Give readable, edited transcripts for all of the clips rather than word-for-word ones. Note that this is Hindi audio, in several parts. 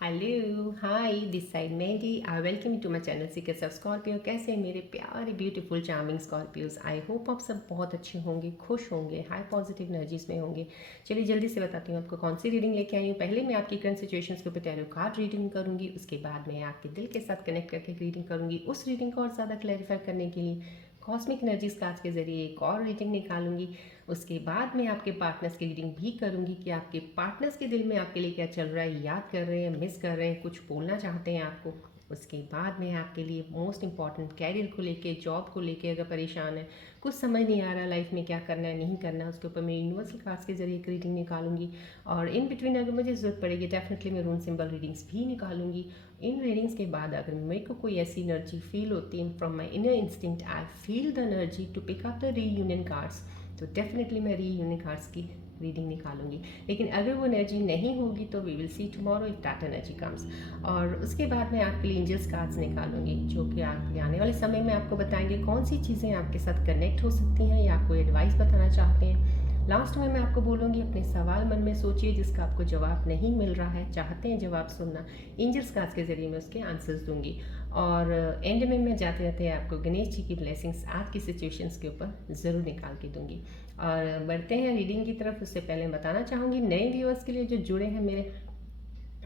Hello hi this side Mehndi I welcome you to my channel secrets of Scorpio. कैसे हैं मेरे प्यारे beautiful charming Scorpios. I hope आप सब बहुत अच्छे होंगे, खुश होंगे, हाई पॉजिटिव एनर्जीज में होंगे। चलिए जल्दी से बताती हूँ आपको कौन सी रीडिंग लेके आई हूँ। पहले मैं आपकी करंट सिचुएशंस के ऊपर टैरो कार्ड रीडिंग करूँगी, उसके बाद मैं आपके दिल के साथ कनेक्ट करके रीडिंग करूँगी। उस रीडिंग को और ज़्यादा क्लैरिफाई करने के लिए कॉस्मिक एनर्जीज कार्ड्स के जरिए एक और रीडिंग निकालूंगी। उसके बाद मैं आपके पार्टनर्स की रीडिंग भी करूंगी कि आपके पार्टनर्स के दिल में आपके लिए क्या चल रहा है, याद कर रहे हैं, मिस कर रहे हैं, कुछ बोलना चाहते हैं आपको। उसके बाद मैं आपके लिए मोस्ट इंपॉर्टेंट कैरियर को लेके, जॉब को लेके अगर परेशान है, कुछ समझ नहीं आ रहा लाइफ में क्या करना है नहीं करना है, उसके ऊपर मैं यूनिवर्सल कार्ड्स के जरिए एक रीडिंग निकालूंगी। और इन बिटवीन अगर मुझे ज़रूरत पड़ेगी डेफिनेटली मैं रून सिंबल रीडिंग्स भी निकालूंगी। इन रीडिंग्स के बाद अगर मेरे को कोई ऐसी एनर्जी फील होती है from my inner instinct, I feel the energy to pick up the reunion cards, तो डेफिनेटली मैं रीयूनियन कार्ड्स की रीडिंग निकालूंगी। लेकिन अगर वो एनर्जी नहीं होगी तो we will see tomorrow if that energy comes. और उसके बाद मैं आपके लिए एंजल्स कार्ड्स निकालूंगी जो कि आपके आने वाले समय में आपको बताएंगे कौन सी चीज़ें आपके साथ कनेक्ट हो सकती हैं या आप कोई एडवाइस बताना चाहते हैं। लास्ट में मैं आपको बोलूँगी अपने सवाल मन में सोचिए जिसका आपको जवाब नहीं मिल रहा है, चाहते हैं जवाब सुनना, एंजल्स कार्ड्स के जरिए मैं उसके आंसर्स दूंगी। और एंड में मैं जाते जाते आपको गणेश जी की ब्लेसिंग्स आज की सिचुएशंस के ऊपर ज़रूर निकाल के दूंगी। और बढ़ते हैं रीडिंग की तरफ। उससे पहले बताना चाहूँगी नए व्यूअर्स के लिए जो जुड़े हैं, मेरे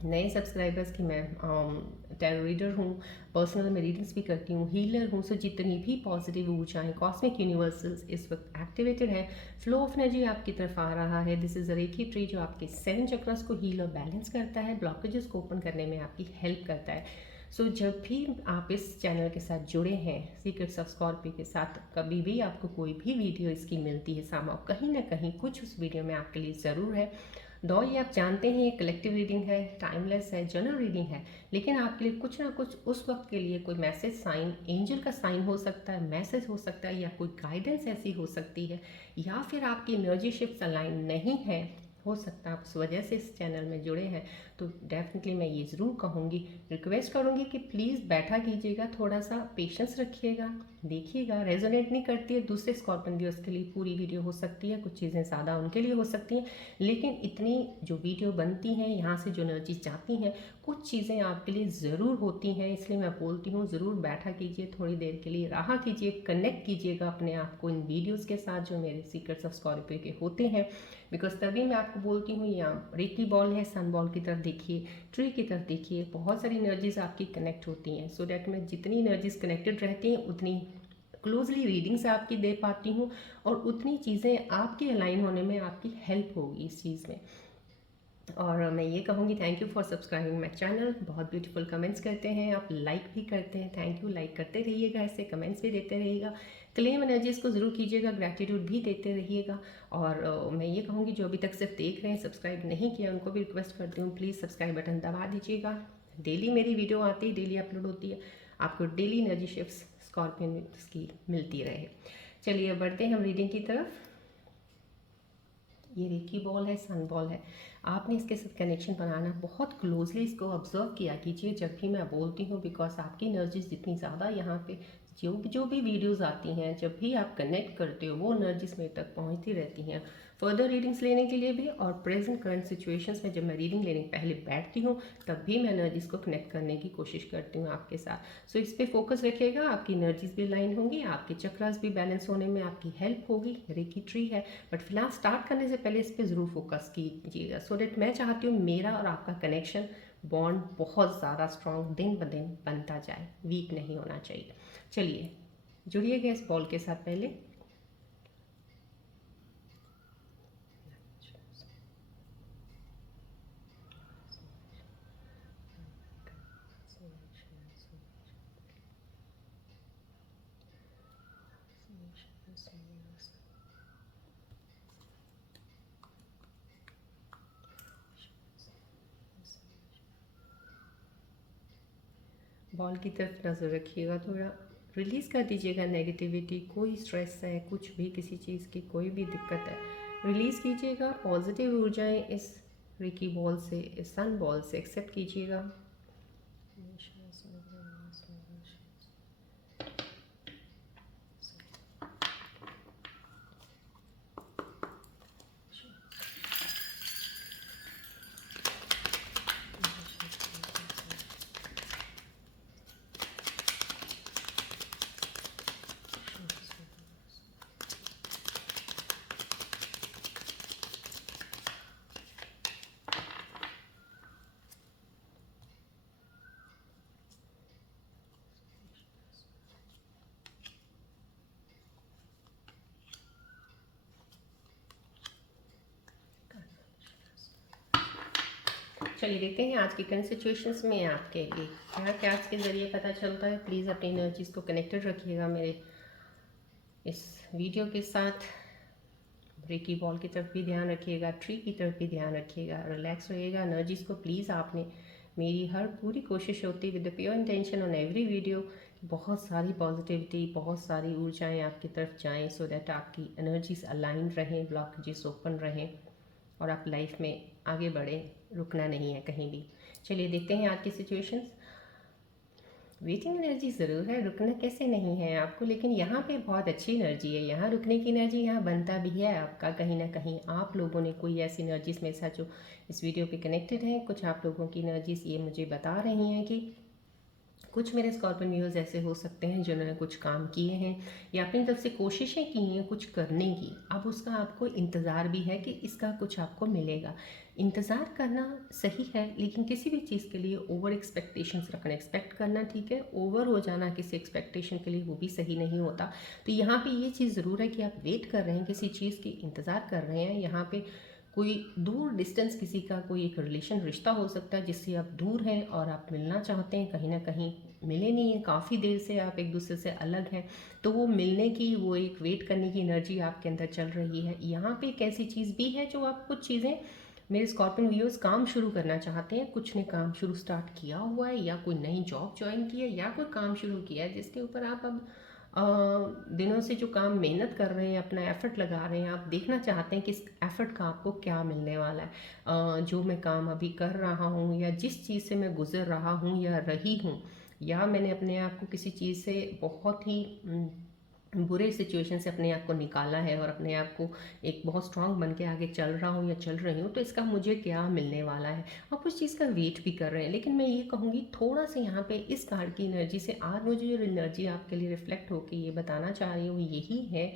नए सब्सक्राइबर्स की मैं टैरो रीडर हूँ, पर्सनल में रीडिंग्स भी करती हूँ, हीलर हूँ। सो जितनी भी पॉजिटिव ऊर्जाएं कॉस्मिक यूनिवर्सल्स इस वक्त एक्टिवेटेड है, फ्लो ऑफ एनर्जी आपकी तरफ आ रहा है। This is a reiki tree जो आपके 7 चक्रस को हील और बैलेंस करता है, ब्लॉकेजेस को ओपन करने में आपकी हेल्प करता है। सो जब भी आप इस चैनल के साथ जुड़े हैं, सीक्रेट्स ऑफ स्कॉर्पियो के साथ, कभी भी आपको कोई भी वीडियो इसकी मिलती है सामा, कहीं ना कहीं कुछ उस वीडियो में आपके लिए ज़रूर है। दो ये आप जानते हैं ये कलेक्टिव रीडिंग है, टाइमलेस है, जनरल रीडिंग है, लेकिन आपके लिए कुछ ना कुछ उस वक्त के लिए कोई मैसेज साइन, एंजल का साइन हो सकता है, मैसेज हो सकता है, या कोई गाइडेंस ऐसी हो सकती है, या फिर आपकी एनर्जी शिफ्ट अलाइन नहीं है, हो सकता है आप उस वजह से इस चैनल में जुड़े हैं। तो डेफिनेटली मैं ये ज़रूर कहूँगी, रिक्वेस्ट करूँगी कि प्लीज़ बैठा कीजिएगा, थोड़ा सा पेशेंस रखिएगा, देखिएगा। रेजोनेट नहीं करती है दूसरे स्कॉर्पियन व्यूअर्स के लिए पूरी वीडियो हो सकती है, कुछ चीज़ें ज़्यादा उनके लिए हो सकती हैं, लेकिन इतनी जो वीडियो बनती हैं, यहाँ से जो एनर्जी जाती हैं, कुछ चीज़ें आपके लिए ज़रूर होती हैं। इसलिए मैं बोलती हूँ ज़रूर बैठा कीजिए, थोड़ी देर के लिए रहा कीजिए, कनेक्ट कीजिएगा अपने आप को इन वीडियोज़ के साथ जो मेरे सीक्रेट्स ऑफ स्कॉर्पियो के होते हैं। बिकॉज तभी मैं आपको बोलती हूँ यहाँ रेकी बॉल है, सन बॉल की तरफ देखिए, ट्री की तरफ देखिए, बहुत सारी एनर्जीज आपकी कनेक्ट होती हैं। सो डैट मैं जितनी एनर्जीज कनेक्टेड रहती हैं उतनी क्लोजली रीडिंग्स आपकी दे पाती हूँ, और उतनी चीज़ें आपकी अलाइन होने में आपकी हेल्प होगी इस चीज़ में। और मैं ये कहूँगी thank you for subscribing my channel. बहुत ब्यूटीफुल कमेंट्स करते हैं आप, लाइक भी करते हैं, थैंक यू। लाइक करते रहिएगा, ऐसे कमेंट्स भी देते रहिएगा, क्लेम एनर्जीज को ज़रूर कीजिएगा, ग्रैटिट्यूड भी देते रहिएगा। और मैं ये कहूँगी जो अभी तक सिर्फ देख रहे हैं, सब्सक्राइब नहीं किया, उनको भी रिक्वेस्ट करती हूँ प्लीज़ सब्सक्राइब बटन दबा दीजिएगा। डेली मेरी वीडियो आती है, डेली अपलोड होती है, आपको डेली एनर्जी शिफ्ट्स स्कॉर्पियन की मिलती रहे। चलिए अब बढ़ते हैं हम रीडिंग की तरफ। ये रेकी बॉल है, सन बॉल है, आपने इसके साथ कनेक्शन बनाना बहुत क्लोजली इसको ऑब्जर्व किया कीजिए जब भी मैं बोलती हूँ, बिकॉज आपकी एनर्जीज जितनी ज़्यादा यहाँ पे जो भी वीडियोस आती हैं, जब भी आप कनेक्ट करते हो वो एनर्जीज मेरे तक पहुँचती रहती हैं फर्दर रीडिंग्स लेने के लिए भी। और प्रेजेंट करंट सिचुएशंस में जब मैं रीडिंग लेने पहले बैठती हूँ तब भी मैं एनर्जीज को कनेक्ट करने की कोशिश करती हूँ आपके साथ। सो इस पर फोकस रखिएगा, आपकी एनर्जीज भी लाइन होंगी, आपके चक्रास भी बैलेंस होने में आपकी हेल्प होगी। रेकी ट्री है, बट फिलहाल स्टार्ट करने से पहले इस पर ज़रूर फोकस कीजिएगा, सो डैट मैं चाहती हूँ मेरा और आपका कनेक्शन बॉन्ड बहुत ज़्यादा स्ट्रॉन्ग दिन ब दिन बनता जाए, वीक नहीं होना चाहिए। चलिए जुड़िएगा इस बॉल के साथ। पहले बॉल की तरफ नज़र रखिएगा, थोड़ा रिलीज़ कर दीजिएगा नेगेटिविटी, कोई स्ट्रेस है, कुछ भी किसी चीज़ की कोई भी दिक्कत है, रिलीज़ कीजिएगा। पॉजिटिव ऊर्जाएं इस रिकी बॉल से, इस सन बॉल से एक्सेप्ट कीजिएगा। चलिए देखते हैं आज की करंट सिचुएशंस में आपके लिए क्या क्या के ज़रिए पता चलता है। प्लीज़ अपनी एनर्जीज़ को कनेक्टेड रखिएगा मेरे इस वीडियो के साथ। रेकी बॉल की तरफ भी ध्यान रखिएगा, ट्री की तरफ भी ध्यान रखिएगा, रिलैक्स रहिएगा। एनर्जीज़ को प्लीज़ आपने, मेरी हर पूरी कोशिश होती है with the pure intention on every video, बहुत सारी पॉजिटिविटी, बहुत सारी ऊर्जाएं आपकी तरफ जाएं, सो दैट आपकी एनर्जीज अलाइन रहें, ब्लॉकेजेस ओपन रहें और आप लाइफ में आगे बढ़ें, रुकना नहीं है कहीं भी। चलिए देखते हैं आज की सिचुएशंस। वेटिंग एनर्जी ज़रूर है, रुकना कैसे नहीं है आपको, लेकिन यहाँ पे बहुत अच्छी एनर्जी है। यहाँ रुकने की एनर्जी यहाँ बनता भी है आपका। कहीं ना कहीं आप लोगों ने कोई ऐसी एनर्जीज मेरे साथ जो इस वीडियो पे कनेक्टेड हैं, कुछ आप लोगों की एनर्जीज ये मुझे बता रही हैं कि कुछ मेरे स्कॉर्पियन व्यूअर्स ऐसे हो सकते हैं जिन्होंने कुछ काम किए हैं या अपनी तरफ से कोशिशें की हैं कुछ करने की। अब उसका आपको इंतज़ार भी है कि इसका कुछ आपको मिलेगा। इंतज़ार करना सही है, लेकिन किसी भी चीज़ के लिए ओवर एक्सपेक्टेशंस रखना, एक्सपेक्ट करना ठीक है, ओवर हो जाना किसी एक्सपेक्टेशन के लिए वो भी सही नहीं होता। तो यहाँ पे ये चीज़ ज़रूर है कि आप वेट कर रहे हैं, किसी चीज़ की इंतज़ार कर रहे हैं। यहाँ पे कोई दूर डिस्टेंस, किसी का कोई एक रिलेशन, रिश्ता हो सकता है जिससे आप दूर हैं और आप मिलना चाहते हैं, कहीं ना कहीं मिले नहीं है, काफ़ी देर से आप एक दूसरे से अलग हैं, तो वो मिलने की, वो एक वेट करने की एनर्जी आपके अंदर चल रही है। यहाँ पे एक ऐसी चीज़ भी है जो आप कुछ चीज़ें, मेरे स्कॉर्पियन व्यूअर्स काम शुरू करना चाहते हैं, कुछ ने काम शुरू स्टार्ट किया हुआ है या कोई नई जॉब ज्वाइन की है या कोई काम शुरू किया है जिसके ऊपर आप अब दिनों से जो काम मेहनत कर रहे हैं, अपना एफर्ट लगा रहे हैं, आप देखना चाहते हैं कि इस एफर्ट का आपको क्या मिलने वाला है। जो मैं काम अभी कर रहा हूँ या जिस चीज़ से मैं गुजर रहा हूँ या रही हूँ, या मैंने अपने आप को किसी चीज़ से बहुत ही बुरे सिचुएशन से अपने आप को निकाला है और अपने आप को एक बहुत स्ट्रांग बन के आगे चल रहा हूँ या चल रही हूँ, तो इसका मुझे क्या मिलने वाला है। आप उस चीज़ का वेट भी कर रहे हैं। लेकिन मैं ये कहूँगी थोड़ा सा यहाँ पे इस कार्ड की एनर्जी से आज मुझे जो एनर्जी आपके लिए रिफ्लेक्ट होकर ये बताना चाह रही हूँ यही है,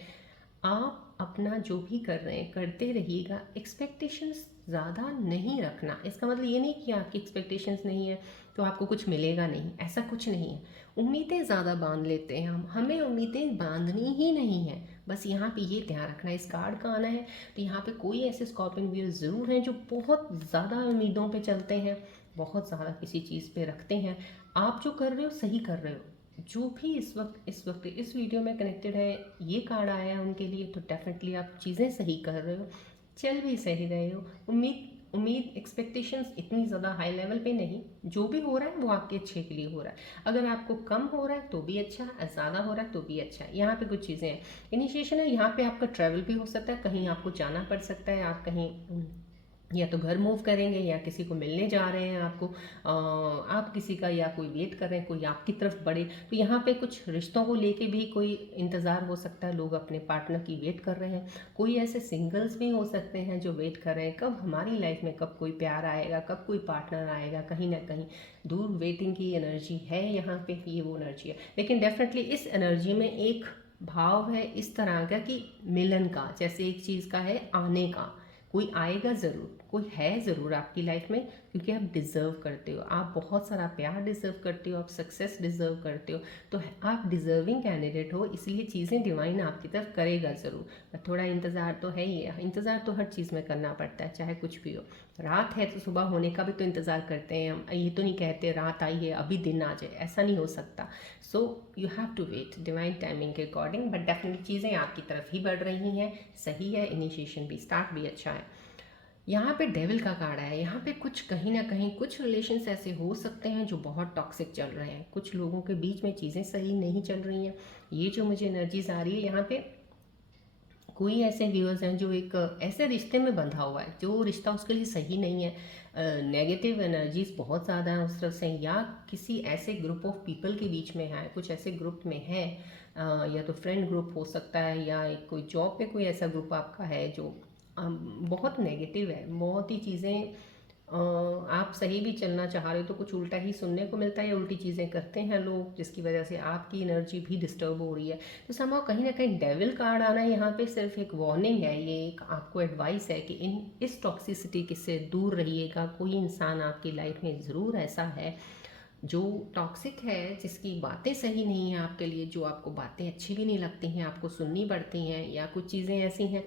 आप अपना जो भी कर रहे हैं करते रहिएगा। एक्सपेक्टेशंस ज़्यादा नहीं रखना। इसका मतलब ये नहीं कि आपकी एक्सपेक्टेशंस नहीं है तो आपको कुछ मिलेगा नहीं, ऐसा कुछ नहीं है। उम्मीदें ज़्यादा बांध लेते हैं हम, हमें उम्मीदें बांधनी ही नहीं है। बस यहाँ पे ये ध्यान रखना। इस कार्ड का आना है तो यहाँ पे कोई ऐसे स्कॉर्पियन व्यूअर्स ज़रूर हैं जो बहुत ज़्यादा उम्मीदों पे चलते हैं, बहुत ज़्यादा किसी चीज़ पे रखते हैं। आप जो कर रहे हो सही कर रहे हो। जो भी इस वक्त इस वीडियो में कनेक्टेड है, ये कार्ड आया है उनके लिए, तो डेफिनेटली आप चीज़ें सही कर रहे हो, चल भी सही रहे हो। उम्मीद एक्सपेक्टेशंस इतनी ज़्यादा हाई लेवल पे नहीं, जो भी हो रहा है वो आपके अच्छे के लिए हो रहा है। अगर आपको कम हो रहा है तो भी अच्छा है, ज़्यादा हो रहा है तो भी अच्छा है। यहाँ पे कुछ चीज़ें हैं, इनिशिएशन है, यहाँ पे आपका ट्रैवल भी हो सकता है, कहीं आपको जाना पड़ सकता है, आप कहीं या तो घर मूव करेंगे या किसी को मिलने जा रहे हैं, आपको आप किसी का या कोई वेट कर रहे हैं, कोई आपकी तरफ बढ़े, तो यहाँ पे कुछ रिश्तों को लेके भी कोई इंतज़ार हो सकता है, लोग अपने पार्टनर की वेट कर रहे हैं। कोई ऐसे सिंगल्स भी हो सकते हैं जो वेट कर रहे हैं कब हमारी लाइफ में कब कोई प्यार आएगा, कब कोई पार्टनर आएगा। कहीं ना कहीं दूर वेटिंग की एनर्जी है यहाँ पे, ये वो एनर्जी है। लेकिन डेफिनेटली इस एनर्जी में एक भाव है इस तरह का कि मिलन का, जैसे एक चीज़ का है आने का, कोई आएगा ज़रूर, कोई है ज़रूर आपकी लाइफ में, क्योंकि आप डिज़र्व करते हो, आप बहुत सारा प्यार डिज़र्व करते हो, आप सक्सेस डिज़र्व करते हो, तो आप डिज़र्विंग कैंडिडेट हो, इसलिए चीज़ें डिवाइन आपकी तरफ करेगा ज़रूर। पर थोड़ा इंतज़ार तो है ही है, इंतज़ार तो हर चीज़ में करना पड़ता है, चाहे कुछ भी हो। रात है तो सुबह होने का भी तो इंतज़ार करते हैं हम, ये तो नहीं कहते रात आई है अभी दिन आ जाए, ऐसा नहीं हो सकता। So you have to wait divine timing के अकॉर्डिंग। बट डेफिनेटली चीज़ें आपकी तरफ ही बढ़ रही हैं, सही है, इनिशिएशन भी, स्टार्ट भी अच्छा है। यहाँ पे डेविल का कार्ड है। यहाँ पे कुछ कहीं ना कहीं कुछ रिलेशंस ऐसे हो सकते हैं जो बहुत टॉक्सिक चल रहे हैं, कुछ लोगों के बीच में चीज़ें सही नहीं चल रही हैं। ये जो मुझे एनर्जीज आ रही है यहाँ पे, कोई ऐसे व्यूअर्स हैं जो एक ऐसे रिश्ते में बंधा हुआ है जो रिश्ता उसके लिए सही नहीं है, नेगेटिव एनर्जीज बहुत ज़्यादा हैं उस तरफ से, या किसी ऐसे ग्रुप ऑफ पीपल के बीच में है, कुछ ऐसे ग्रुप में है, या तो फ्रेंड ग्रुप हो सकता है या एक कोई जॉब पे कोई ऐसा ग्रुप आपका है जो बहुत नेगेटिव है, बहुत ही चीज़ें आप सही भी चलना चाह रहे हो तो कुछ उल्टा ही सुनने को मिलता है या उल्टी चीज़ें करते हैं लोग, जिसकी वजह से आपकी एनर्जी भी डिस्टर्ब हो रही है। तो समाव कहीं ना कहीं डेविल कार्ड आना यहाँ पे सिर्फ एक वार्निंग है, ये एक आपको एडवाइस है कि इस टॉक्सिसिटी से दूर रहिएगा। कोई इंसान आपकी लाइफ में ज़रूर ऐसा है जो टॉक्सिक है, जिसकी बातें सही नहीं हैं आपके लिए, जो आपको बातें अच्छी भी नहीं लगती हैं, आपको सुननी पड़ती हैं, या कुछ चीज़ें ऐसी हैं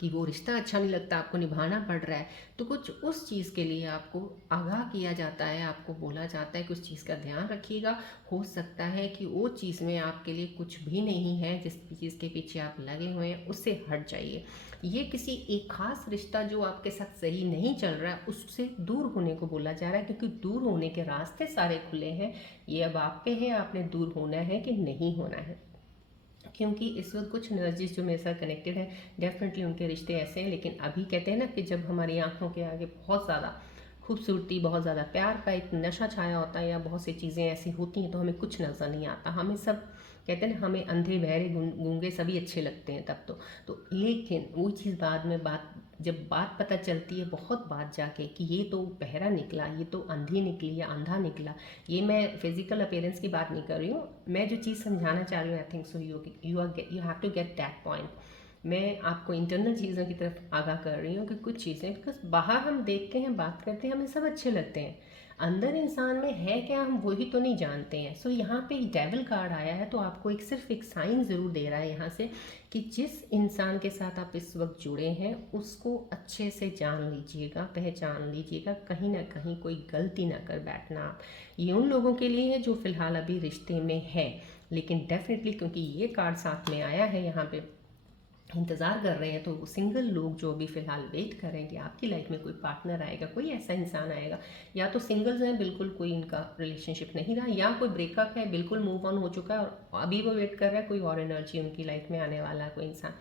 कि वो रिश्ता अच्छा नहीं लगता, आपको निभाना पड़ रहा है, तो कुछ उस चीज़ के लिए आपको आगाह किया जाता है, आपको बोला जाता है कि उस चीज़ का ध्यान रखिएगा। हो सकता है कि वो चीज़ में आपके लिए कुछ भी नहीं है, जिस चीज़ के पीछे आप लगे हुए हैं उससे हट जाइए। ये किसी एक खास रिश्ता जो आपके साथ सही नहीं चल रहा है उससे दूर होने को बोला जा रहा है, क्योंकि दूर होने के रास्ते सारे खुले हैं। ये अब आप पे है, आपने दूर होना है कि नहीं होना है। क्योंकि इस वक्त कुछ एनर्जीज जो मेरे साथ कनेक्टेड है, डेफिनेटली उनके रिश्ते ऐसे हैं। लेकिन अभी कहते हैं ना कि जब हमारी आंखों के आगे बहुत ज़्यादा खूबसूरती, बहुत ज़्यादा प्यार का एक नशा छाया होता है, या बहुत सी चीज़ें ऐसी होती हैं तो हमें कुछ नज़र नहीं आता, हमें सब कहते हैं ना, हमें अंधे बहरे गूंगे सभी अच्छे लगते हैं तब तो लेकिन वो चीज़ बाद में जब बात पता चलती है बहुत बात जाके कि ये तो बहरा निकला, ये तो अंधी निकली या अंधा निकला। ये मैं फिजिकल अपीयरेंस की बात नहीं कर रही हूँ, मैं जो चीज़ समझाना चाह रही हूँ, I think so you have to get that point. मैं आपको इंटरनल चीज़ों की तरफ आगाह कर रही हूँ कि कुछ चीज़ें, बिकॉज बाहर हम देखते हैं, बात करते हैं, हमें सब अच्छे लगते हैं, अंदर इंसान में है क्या हम वही तो नहीं जानते हैं। सो यहाँ पे एक डेविल कार्ड आया है, तो आपको सिर्फ एक साइन ज़रूर दे रहा है यहाँ से कि जिस इंसान के साथ आप इस वक्त जुड़े हैं उसको अच्छे से जान लीजिएगा, पहचान लीजिएगा, कहीं ना कहीं कोई गलती ना कर बैठना आप। ये उन लोगों के लिए है जो फ़िलहाल अभी रिश्ते में है, लेकिन डेफिनेटली क्योंकि ये कार्ड साथ में आया है यहाँ पे, इंतज़ार कर रहे हैं, तो सिंगल लोग जो अभी फ़िलहाल वेट कर रहे हैं कि आपकी लाइफ में कोई पार्टनर आएगा, कोई ऐसा इंसान आएगा, या तो सिंगल्स हैं बिल्कुल कोई इनका रिलेशनशिप नहीं रहा, या कोई ब्रेकअप है, बिल्कुल मूव ऑन हो चुका है और अभी वो वेट कर रहा है कोई और एनर्जी उनकी लाइफ में आने वाला है, कोई इंसान।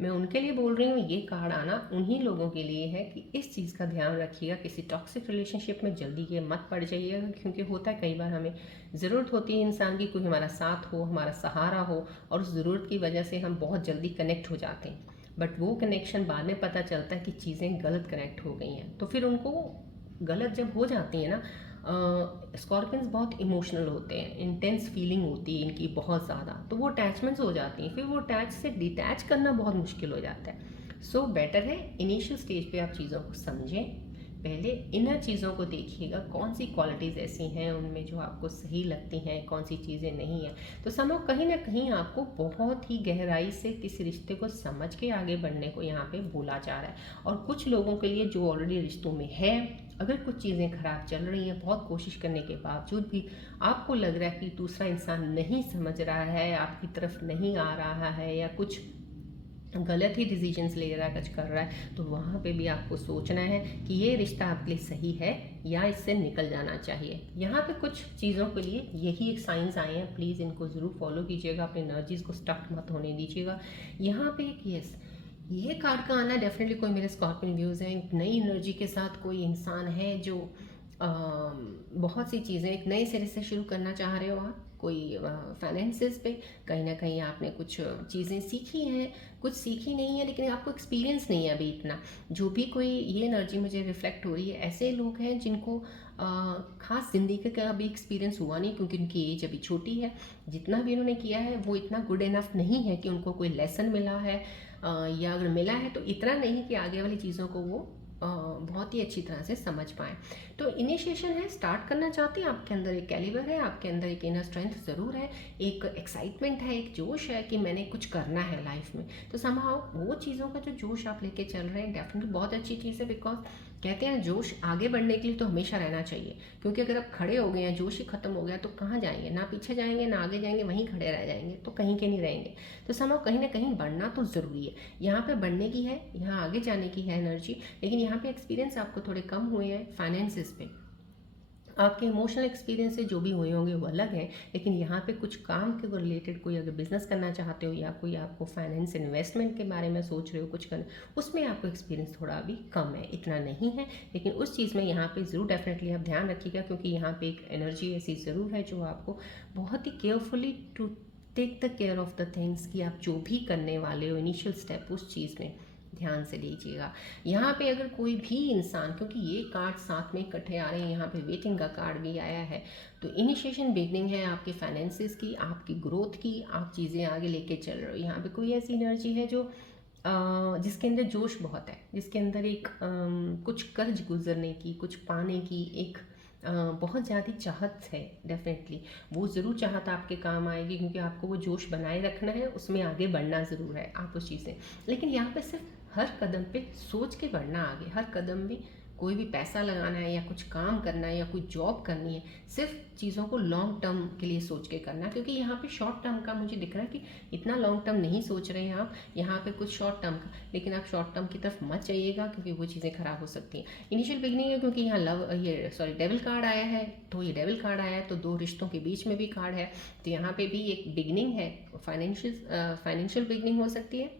मैं उनके लिए बोल रही हूँ, ये कार्ड आना उन्हीं लोगों के लिए है कि इस चीज़ का ध्यान रखिएगा, किसी टॉक्सिक रिलेशनशिप में जल्दी ये मत पड़ जाइएगा, क्योंकि होता है कई बार हमें ज़रूरत होती है इंसान की, कोई हमारा साथ हो, हमारा सहारा हो, और उस ज़रूरत की वजह से हम बहुत जल्दी कनेक्ट हो जाते हैं, बट वो कनेक्शन बाद में पता चलता है कि चीज़ें गलत कनेक्ट हो गई हैं। तो फिर उनको गलत जब हो जाती है ना, स्कॉर्पियंस बहुत इमोशनल होते हैं, इंटेंस फीलिंग होती है इनकी बहुत ज़्यादा, तो वो अटैचमेंट्स हो जाती हैं, फिर वो अटैच से डिटैच करना बहुत मुश्किल हो जाता है। सो बेटर है इनिशियल स्टेज पे आप चीज़ों को समझें, पहले इनर चीज़ों को देखिएगा, कौन सी क्वालिटीज़ ऐसी हैं उनमें जो आपको सही लगती हैं, कौन सी चीज़ें नहीं हैं। तो समझो कहीं ना कहीं आपको बहुत ही गहराई से किसी रिश्ते को समझ के आगे बढ़ने को यहाँ पे बोला जा रहा है। और कुछ लोगों के लिए जो ऑलरेडी रिश्तों में है, अगर कुछ चीज़ें खराब चल रही हैं, बहुत कोशिश करने के बावजूद भी आपको लग रहा है कि दूसरा इंसान नहीं समझ रहा है, आपकी तरफ नहीं आ रहा है, या कुछ गलत ही डिसीजंस ले रहा है, कुछ कर रहा है, तो वहाँ पे भी आपको सोचना है कि ये रिश्ता आपके लिए सही है या इससे निकल जाना चाहिए। यहाँ पे कुछ चीज़ों के लिए यही एक साइंस आए हैं, प्लीज़ इनको ज़रूर फॉलो कीजिएगा, अपनी एनर्जीज़ को स्टक मत होने दीजिएगा। यहाँ पे एक यस, ये कार्ड का आना डेफिनेटली कोई मेरे स्कॉर्पियन व्यूज़ हैं, एक नई एनर्जी के साथ कोई इंसान है जो बहुत सी चीज़ें एक नए सिरे से शुरू करना चाह रहे हो आप, कोई फाइनेंसिस पे कहीं ना कहीं आपने कुछ चीज़ें सीखी हैं, कुछ सीखी नहीं है, लेकिन आपको एक्सपीरियंस नहीं है अभी इतना। जो भी कोई ये एनर्जी मुझे रिफ्लेक्ट हो रही है, ऐसे लोग हैं जिनको खास ज़िंदगी का अभी एक्सपीरियंस हुआ नहीं, क्योंकि उनकी एज अभी छोटी है, जितना भी उन्होंने किया है वो इतना गुड इनफ नहीं है कि उनको कोई लेसन मिला है, या अगर मिला है तो इतना नहीं कि आगे वाली चीज़ों को वो बहुत ही अच्छी तरह से समझ पाएँ। तो इनिशिएशन है, स्टार्ट करना चाहते हैं, आपके अंदर एक कैलिबर है, आपके अंदर एक इनर स्ट्रेंथ ज़रूर है, एक एक्साइटमेंट है, एक जोश है कि मैंने कुछ करना है लाइफ में। तो समहाउ वो चीज़ों का जो जोश आप लेके चल रहे हैं डेफिनेटली बहुत अच्छी चीज़ है, बिकॉज कहते हैं जोश आगे बढ़ने के लिए तो हमेशा रहना चाहिए, क्योंकि अगर आप खड़े हो गए हैं, जोश ही खत्म हो गया, तो कहाँ जाएंगे, ना पीछे जाएंगे ना आगे जाएंगे, वहीं खड़े रह जाएंगे, तो कहीं के नहीं रहेंगे। तो समहाउ कहीं ना कहीं बढ़ना तो ज़रूरी है, यहाँ पे बढ़ने की है, यहाँ आगे जाने की है एनर्जी। लेकिन यहाँ पे एक्सपीरियंस आपको थोड़े कम हुए हैं फाइनेंसिस पे, आपके इमोशनल एक्सपीरियंस से जो भी हुए होंगे वो अलग है, लेकिन यहाँ पे कुछ काम के रिलेटेड कोई अगर बिजनेस करना चाहते हो, या कोई आपको फाइनेंस इन्वेस्टमेंट के बारे में सोच रहे हो कुछ करना, उसमें आपको एक्सपीरियंस थोड़ा अभी कम है, इतना नहीं है, लेकिन उस चीज़ में यहाँ पे ज़रूर डेफिनेटली आप ध्यान रखिएगा, क्योंकि यहाँ पे एक एनर्जी ऐसी ज़रूर है जो आपको बहुत ही carefully to take the care of the things, कि आप जो भी करने वाले हो इनिशियल स्टेप उस चीज़ में ध्यान से लीजिएगा। यहाँ पे अगर कोई भी इंसान, क्योंकि ये कार्ड साथ में इकट्ठे आ रहे हैं, यहाँ पे वेटिंग का कार्ड भी आया है, तो इनिशिएशन बिगनिंग है आपके फाइनेंसिस की, आपकी ग्रोथ की, आप चीज़ें आगे लेके चल रहे हो। यहाँ पे कोई ऐसी एनर्जी है जो जिसके अंदर जोश बहुत है, जिसके अंदर एक कुछ कर्ज गुजरने की, कुछ पाने की एक बहुत ज़्यादा चाहत है, डेफिनेटली वो ज़रूर चाहत आपके काम आएगी, क्योंकि आपको वो जोश बनाए रखना है, उसमें आगे बढ़ना ज़रूर है आप उस चीज़ से। लेकिन यहाँ पे सिर्फ हर कदम पे सोच के बढ़ना आगे, हर कदम में कोई भी पैसा लगाना है या कुछ काम करना है या कोई जॉब करनी है, सिर्फ चीज़ों को लॉन्ग टर्म के लिए सोच के करना है। क्योंकि यहाँ पे शॉर्ट टर्म का मुझे दिख रहा है कि इतना लॉन्ग टर्म नहीं सोच रहे हैं आप, यहाँ पे कुछ शॉर्ट टर्म का, लेकिन आप शॉर्ट टर्म की तरफ मत जाइएगा क्योंकि वो चीज़ें खराब हो सकती हैं। इनिशियल बिगनिंग है क्योंकि यहाँ डेविल कार्ड आया है, तो ये डेविल कार्ड आया है तो दो रिश्तों के बीच में भी कार्ड है, तो यहाँ पे भी एक बिगनिंग है, फाइनेंशियल बिगनिंग हो सकती है।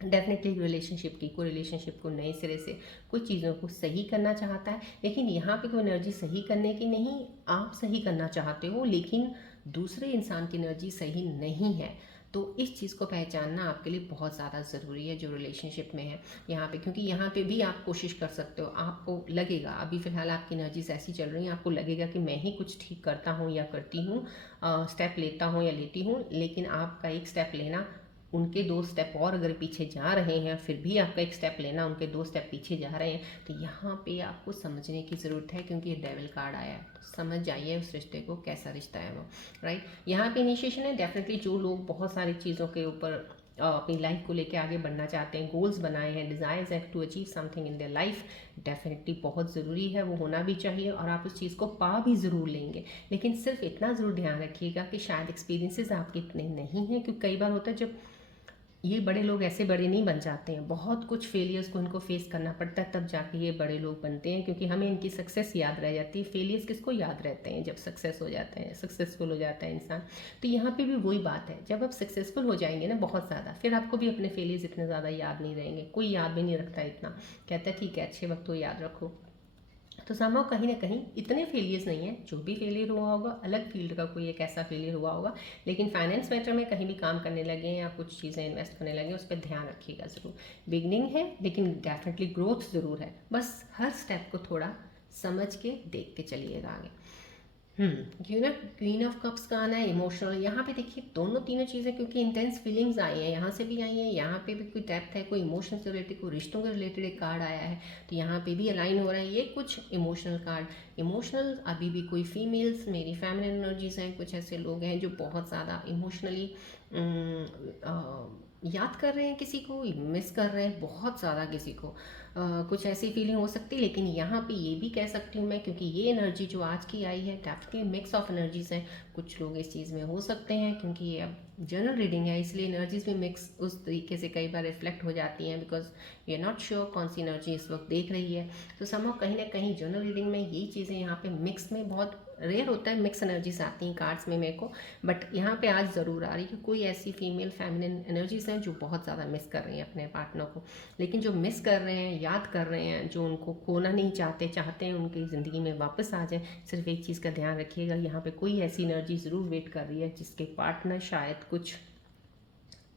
डेफिनेटली रिलेशनशिप की, कोई रिलेशनशिप को नए सिरे से कुछ चीज़ों को सही करना चाहता है, लेकिन यहाँ पे कोई एनर्जी सही करने की नहीं, आप सही करना चाहते हो लेकिन दूसरे इंसान की एनर्जी सही नहीं है। तो इस चीज़ को पहचानना आपके लिए बहुत ज़्यादा ज़रूरी है जो रिलेशनशिप में है यहाँ पे, क्योंकि यहाँ पे भी आप कोशिश कर सकते हो, आपको लगेगा अभी फ़िलहाल आपकी एनर्जीज ऐसी चल रही हैं, आपको लगेगा कि मैं ही कुछ ठीक करता हूँ या करती हूँ, स्टेप लेता हूँ या लेती हूँ, लेकिन आपका एक स्टेप लेना, उनके दो स्टेप और अगर पीछे जा रहे हैं, फिर भी आपका एक स्टेप लेना, उनके दो स्टेप पीछे जा रहे हैं, तो यहाँ पे आपको समझने की ज़रूरत है क्योंकि ये डेविल कार्ड आया है, तो समझ जाइए उस रिश्ते को, कैसा रिश्ता है वो, राइट। यहाँ पे इनिशिएशन है। डेफिनेटली जो लोग बहुत सारी चीज़ों के ऊपर अपनी लाइफ को लेकर आगे बढ़ना चाहते हैं, गोल्स बनाए हैं, डिज़ायर्स है to achieve something in their life, definitely बहुत ज़रूरी है, वो होना भी चाहिए और आप उस चीज़ को पा भी ज़रूर लेंगे। लेकिन सिर्फ इतना ज़रूर ध्यान रखिएगा कि शायद एक्सपीरियंसेस आपके इतने नहीं हैं, क्योंकि कई बार होता है जब ये बड़े लोग ऐसे बड़े नहीं बन जाते हैं, बहुत कुछ फेलियर्स को इनको फेस करना पड़ता है तब जाके ये बड़े लोग बनते हैं, क्योंकि हमें इनकी सक्सेस याद रह जाती है। फेलियर्स किसको याद रहते हैं जब सक्सेस हो जाते हैं, सक्सेसफुल हो जाता है इंसान। तो यहाँ पे भी वही बात है, जब आप सक्सेसफुल हो जाएंगे ना बहुत ज़्यादा, फिर आपको भी अपने फेलियर्स इतने ज़्यादा याद नहीं रहेंगे, कोई याद भी नहीं रखता इतना, कहता है ठीक है अच्छे वक्त तो याद रखो। तो समहाउ कहीं ना कहीं इतने फेलियर्स नहीं है, जो भी फेलियर हुआ होगा अलग फील्ड का कोई एक ऐसा फेलियर हुआ होगा, लेकिन फाइनेंस मैटर में कहीं भी काम करने लगे या कुछ चीज़ें इन्वेस्ट करने लगे उस पर ध्यान रखिएगा ज़रूर। बिगनिंग है लेकिन डेफिनेटली ग्रोथ ज़रूर है, बस हर स्टेप को थोड़ा समझ के देख के चलिएगा आगे। क्यों ना, क्वीन ऑफ कप्स का आना है इमोशनल, यहाँ पे देखिए दोनों तीनों चीज़ें, क्योंकि इंटेंस फीलिंग्स आई हैं, यहाँ से भी आई हैं, यहाँ पे भी कोई डेप्थ है, कोई इमोशन से रिलेटेड, कोई रिश्तों के रिलेटेड एक कार्ड आया है, तो यहाँ पे भी अलाइन हो रहा है ये कुछ इमोशनल कार्ड। इमोशनल अभी भी कोई फीमेल्स, मेरी फेमिनिन एनर्जीज हैं, कुछ ऐसे लोग हैं जो बहुत ज़्यादा इमोशनली याद कर रहे हैं किसी को, मिस कर रहे हैं बहुत ज़्यादा किसी को, कुछ ऐसी फीलिंग हो सकती है। लेकिन यहाँ पे ये भी कह सकती हूँ मैं, क्योंकि ये एनर्जी जो आज की आई है डेफिनेटली मिक्स ऑफ एनर्जीज हैं, कुछ लोग इस चीज़ में हो सकते हैं, क्योंकि ये अब जनरल रीडिंग है इसलिए एनर्जीज भी मिक्स उस तरीके से कई बार रिफ्लेक्ट हो जाती हैं, because we are not sure कौन सी एनर्जी इस वक्त देख रही है। तो समहाउ कहीं ना कहीं जनरल रीडिंग में यही चीज़ें यहाँ पे मिक्स में, बहुत रेयर होता है मिक्स एनर्जीज आती हैं कार्ड्स में मेरे को, बट यहाँ पे आज ज़रूर आ रही है कि कोई ऐसी फीमेल फेमिनिन एनर्जीज हैं जो बहुत ज़्यादा मिस कर रही हैं अपने पार्टनर को। लेकिन जो मिस कर रहे हैं, याद कर रहे हैं, जो उनको खोना नहीं चाहते, चाहते हैं उनकी ज़िंदगी में वापस आ जाए, सिर्फ एक चीज़ का ध्यान रखिएगा, यहाँ पे कोई ऐसी एनर्जी ज़रूर वेट कर रही है जिसके पार्टनर शायद कुछ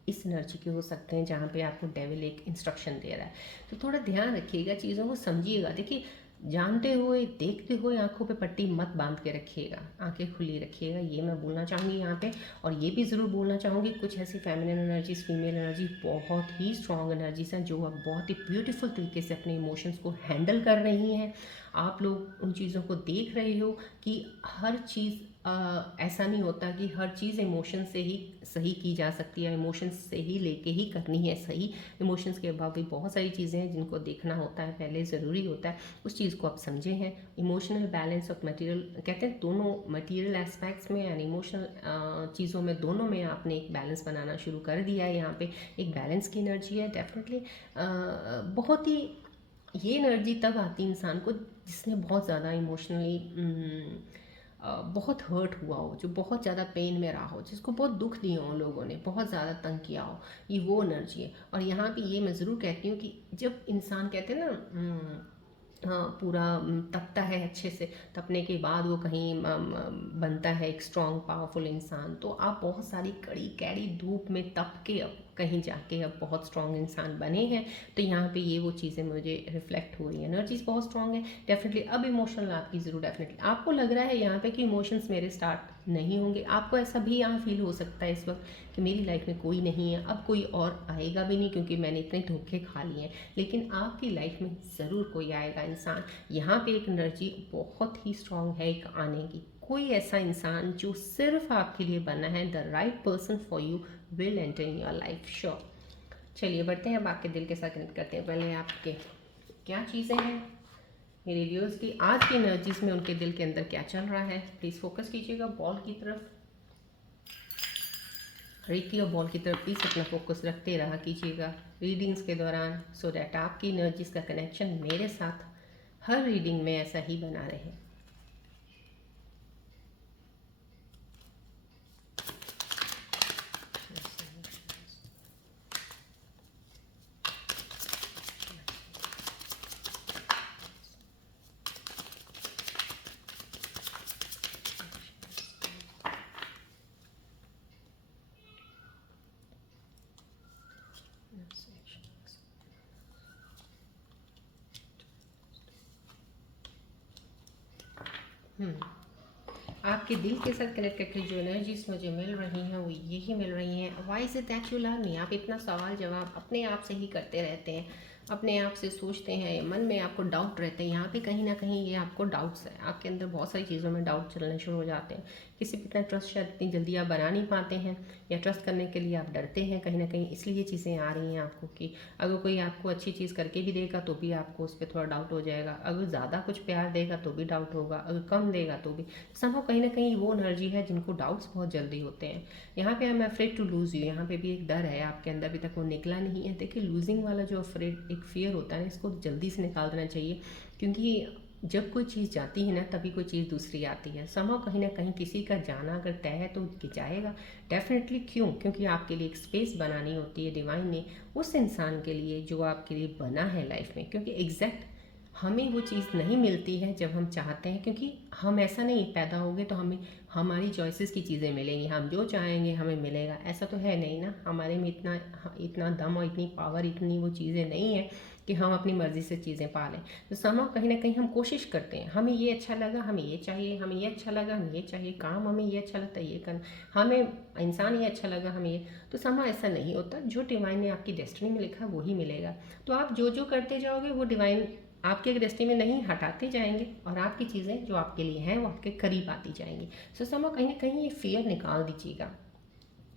इस एनर्जी के हो सकते हैं जहाँ पे आपको डेविल एक इंस्ट्रक्शन दे रहा है। तो थोड़ा ध्यान रखिएगा, चीज़ों को समझिएगा। देखिए जानते हुए देखते हुए आंखों पे पट्टी मत बांध के रखिएगा, आंखें खुली रखिएगा, ये मैं बोलना चाहूँगी यहाँ पे। और ये भी ज़रूर बोलना चाहूँगी कुछ ऐसी फेमिनिन एनर्जीज, फीमेल एनर्जी बहुत ही स्ट्रॉन्ग एनर्जीज हैं जो अब बहुत ही ब्यूटीफुल तरीके से अपने इमोशंस को हैंडल कर रही हैं। आप लोग उन चीज़ों को देख रहे हो कि हर चीज़ ऐसा नहीं होता कि हर चीज़ इमोशन से ही सही की जा सकती है, इमोशंस से ही लेके ही करनी है सही। इमोशंस के अभाव भी बहुत सारी चीज़ें हैं जिनको देखना होता है, पहले ज़रूरी होता है उस चीज़ को आप समझे हैं। इमोशनल बैलेंस ऑफ मटेरियल, कहते हैं दोनों मटेरियल एस्पेक्ट्स में एंड इमोशनल चीज़ों में, दोनों में आपने एक बैलेंस बनाना शुरू कर दिया है। यहाँ पे एक बैलेंस की एनर्जी है डेफिनेटली। बहुत ही ये एनर्जी तब आती है इंसान को जिसने बहुत ज़्यादा इमोशनली बहुत हर्ट हुआ हो, जो बहुत ज़्यादा पेन में रहा हो, जिसको बहुत दुख दिया हो लोगों ने, बहुत ज़्यादा तंग किया हो, ये वो एनर्जी है। और यहाँ पे ये मैं ज़रूर कहती हूँ कि जब इंसान कहते हैं ना हाँ पूरा तपता है अच्छे से, तपने के बाद वो कहीं बनता है एक स्ट्रॉन्ग पावरफुल इंसान, तो आप बहुत सारी कड़ी कैड़ी धूप में तप के अब कहीं जाके अब बहुत स्ट्रॉन्ग इंसान बने हैं। तो यहाँ पे ये वो चीज़ें मुझे रिफ्लेक्ट हो रही हैं, एनर्जीज बहुत स्ट्रॉन्ग है डेफिनेटली। अब इमोशनल आपकी ज़रूर डेफिनेटली आपको लग रहा है यहाँ पे कि इमोशंस मेरे स्टार्ट नहीं होंगे, आपको ऐसा भी यहाँ फील हो सकता है इस वक्त कि मेरी लाइफ में कोई नहीं है, अब कोई और आएगा भी नहीं क्योंकि मैंने इतने धोखे खा लिए हैं। लेकिन आपकी लाइफ में ज़रूर कोई आएगा इंसान। यहाँ पे एक एनर्जी बहुत ही स्ट्रॉन्ग है एक आने की, कोई ऐसा इंसान जो सिर्फ आपके लिए बना है, the right person for you will enter in your life sure. चलिए बढ़ते हैं, अब आपके दिल के साथ कनेक्ट करते हैं। पहले आपके क्या चीज़ें हैं मेरे व्यूअर्स की आज की एनर्जीज में, उनके दिल के अंदर क्या चल रहा है। प्लीज़ फोकस कीजिएगा बॉल की तरफ, रेकी और बॉल की तरफ प्लीज़ अपना फोकस रखते रहा कीजिएगा रीडिंग्स के दौरान, सो दैट आपकी एनर्जीज का कनेक्शन मेरे साथ हर रीडिंग में ऐसा ही बना रहे। आपके दिल के साथ कनेक्ट करके जो एनर्जीज मुझे मिल रही हैं वो यही मिल रही हैं। Why is it that you love me? आप इतना सवाल जवाब अपने आप से ही करते रहते हैं, अपने आप से सोचते हैं, मन में आपको डाउट रहते हैं। यहाँ पे कहीं ना कहीं ये आपको डाउट्स है, आपके अंदर बहुत सारी चीज़ों में डाउट चलने शुरू हो जाते हैं। किसी पर इतना ट्रस्ट शायद इतनी जल्दी आप बना नहीं पाते हैं, या ट्रस्ट करने के लिए आप डरते हैं कहीं ना कहीं, इसलिए ये चीज़ें आ रही हैं आपको कि अगर कोई आपको अच्छी चीज़ करके भी देगा तो भी आपको उस पर थोड़ा डाउट हो जाएगा, अगर ज़्यादा कुछ प्यार देगा तो भी डाउट होगा, अगर कम देगा तो भी। संभव कहीं ना कहीं वो एनर्जी है जिनको डाउट्स बहुत जल्दी होते हैं। यहाँ पे I am afraid to lose you, यहाँ पे भी एक डर है आपके अंदर, अभी तक वो निकला नहीं है। देखिए लूजिंग वाला जो अफ्रेड एक फियर होता है ना, इसको जल्दी से निकाल देना चाहिए, क्योंकि जब कोई चीज़ जाती है ना तभी कोई चीज़ दूसरी आती है। संभव कहीं ना कहीं किसी का जाना अगर तय है तो जाएगा डेफिनेटली। क्यों? क्योंकि आपके लिए एक स्पेस बनानी होती है डिवाइन ने उस इंसान के लिए जो आपके लिए बना है लाइफ में, क्योंकि एग्जैक्ट हमें वो चीज़ नहीं मिलती है जब हम चाहते हैं, क्योंकि हम ऐसा नहीं पैदा हो गए तो हमें हमारी चॉइसेस की चीज़ें मिलेंगी, हम जो चाहेंगे हमें मिलेगा, ऐसा तो है नहीं ना। हमारे में इतना इतना दम और इतनी पावर, इतनी वो चीज़ें नहीं है कि हम अपनी मर्ज़ी से चीज़ें पा लें। तो समां कहीं ना कहीं हम कोशिश करते हैं, हमें ये अच्छा लगा हमें ये चाहिए, हमें ये अच्छा लगा हमें ये चाहिए, काम हमें ये अच्छा लगता है ये करना, हमें इंसान ये अच्छा लगा हमें ये। तो समा ऐसा नहीं होता, जो डिवाइन ने आपकी डेस्टिनी में लिखा है वही मिलेगा। तो आप जो जो करते जाओगे वो डिवाइन आपके डेस्टिनी में नहीं हटाते जाएंगे, और आपकी चीज़ें जो आपके लिए हैं वो आपके करीब आती जाएंगी। सो समा कहीं ना कहीं ये फियर निकाल दीजिएगा।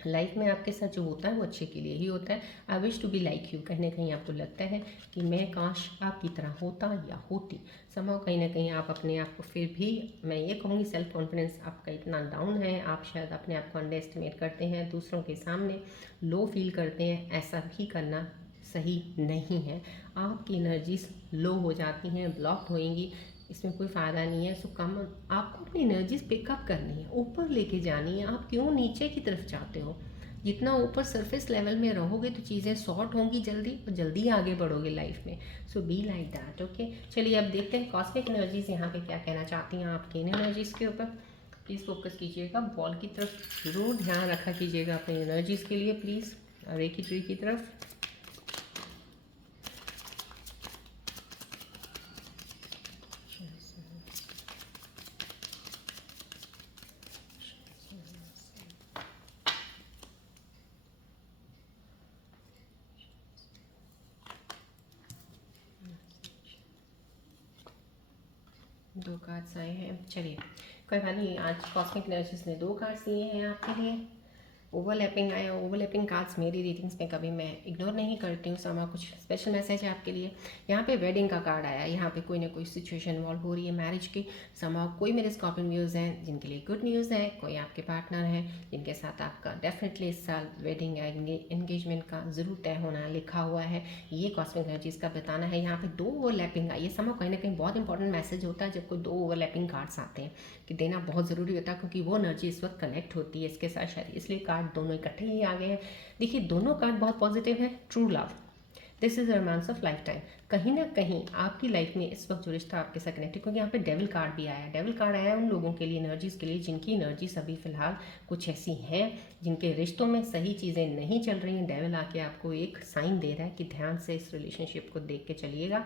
लाइफ में आपके साथ जो होता है वो अच्छे के लिए ही होता है। I wish to be like you, कहीं ना कहीं आपको लगता है कि मैं काश आपकी तरह होता या होती। समाव कहीं ना कहीं आप अपने आप को फिर भी, मैं ये कहूँगी सेल्फ कॉन्फिडेंस आपका इतना डाउन है, आप शायद अपने आप को अंडर एस्टिमेट करते हैं, दूसरों के सामने लो फील करते हैं। ऐसा भी करना सही नहीं है। आपकी एनर्जीज लो हो जाती हैं, ब्लॉक होएंगी, इसमें कोई फ़ायदा नहीं है। सो कम आपको अपनी एनर्जीज पिकअप करनी है, ऊपर लेके जानी है। आप क्यों नीचे की तरफ जाते हो? जितना ऊपर सरफेस लेवल में रहोगे तो चीज़ें सॉर्ट होंगी जल्दी, और जल्दी आगे बढ़ोगे लाइफ में। सो बी लाइक दैट, ओके। चलिए अब देखते हैं कॉस्मिक एनर्जीज यहाँ पे क्या कहना चाहती हैं आपकी इन एनर्जीज़ के ऊपर। प्लीज़ फोकस कीजिएगा बॉल की तरफ, ज़रूर ध्यान रखा कीजिएगा अपनी एनर्जीज़ के लिए प्लीज़, रेकी ट्री की तरफ। दो कार्ड्स आए हैं, चलिए कोई बात नहीं। आज कॉस्मिक एनर्जीज ने दो कार्ड्स दिए हैं आपके लिए। ओवरलैपिंग आया, ओवरलैपिंग कार्ड्स मेरी रीडिंग्स में कभी मैं इग्नोर नहीं करती हूँ। समा कुछ स्पेशल मैसेज है आपके लिए। यहाँ पे वेडिंग का कार्ड आया, यहाँ पे कोई ना कोई सिचुएशन इन्वॉल्व हो रही है मैरिज की। समा कोई मेरे स्कॉर्पियन व्यूज़ हैं जिनके लिए गुड न्यूज़ है, कोई आपके पार्टनर हैं जिनके साथ आपका डेफिनेटली इस साल वेडिंग एंगेजमेंट का ज़रूर तय होना लिखा हुआ है। ये कॉस्मिक एनर्जीज़ का बताना है। यहाँ पे दो ओवरलैपिंग आई है। समा कहीं ना कहीं बहुत इंपॉर्टेंट मैसेज होता है जब कोई दो ओवरलैपिंग कार्ड्स आते हैं, कि देना बहुत ज़रूरी होता है, क्योंकि वो एनर्जी इस वक्त कनेक्ट होती है इसके साथ शायद, इसलिए कार्ड दोनों इकट्ठे ही आ गए हैं। देखिए दोनों कार्ड बहुत पॉजिटिव है। True love, this is romance of life time. कहीं ना कहीं आपकी लाइफ में इस वक्त जो रिश्ता आपके साथ कनेक्टेड, क्योंकि यहाँ पे डेविल कार्ड भी आया है। डेविल कार्ड आया है उन लोगों के लिए, एनर्जीज के लिए जिनकी एनर्जीज अभी फिलहाल कुछ ऐसी हैं जिनके रिश्तों में सही चीज़ें नहीं चल रही हैं। डेविल आके आपको एक साइन दे रहा है कि ध्यान से इस रिलेशनशिप को देख के चलिएगा।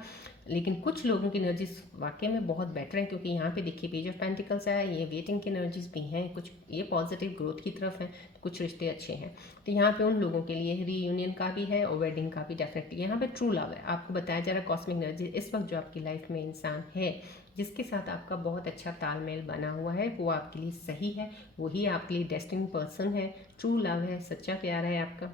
लेकिन कुछ लोगों की एनर्जीज वाकई में बहुत बेटर है, क्योंकि यहाँ पे देखिए पेज ऑफ पेंटिकल्स आया, ये वेटिंग की एनर्जीज भी हैं, कुछ ये पॉजिटिव ग्रोथ की तरफ है, कुछ रिश्ते अच्छे हैं। तो यहाँ पे उन लोगों के लिए रीयूनियन का भी है और वेडिंग का भी डेफिनेटली। यहाँ पे ट्रू लव है, आपको बताया जा रहा है कॉस्मिक एनर्जी इस वक्त जो आपकी लाइफ में इंसान है जिसके साथ आपका बहुत अच्छा तालमेल बना हुआ है, वो आपके लिए सही है, वही आपके लिए डेस्टिनी पर्सन है। ट्रू लव है, सच्चा प्यार है आपका।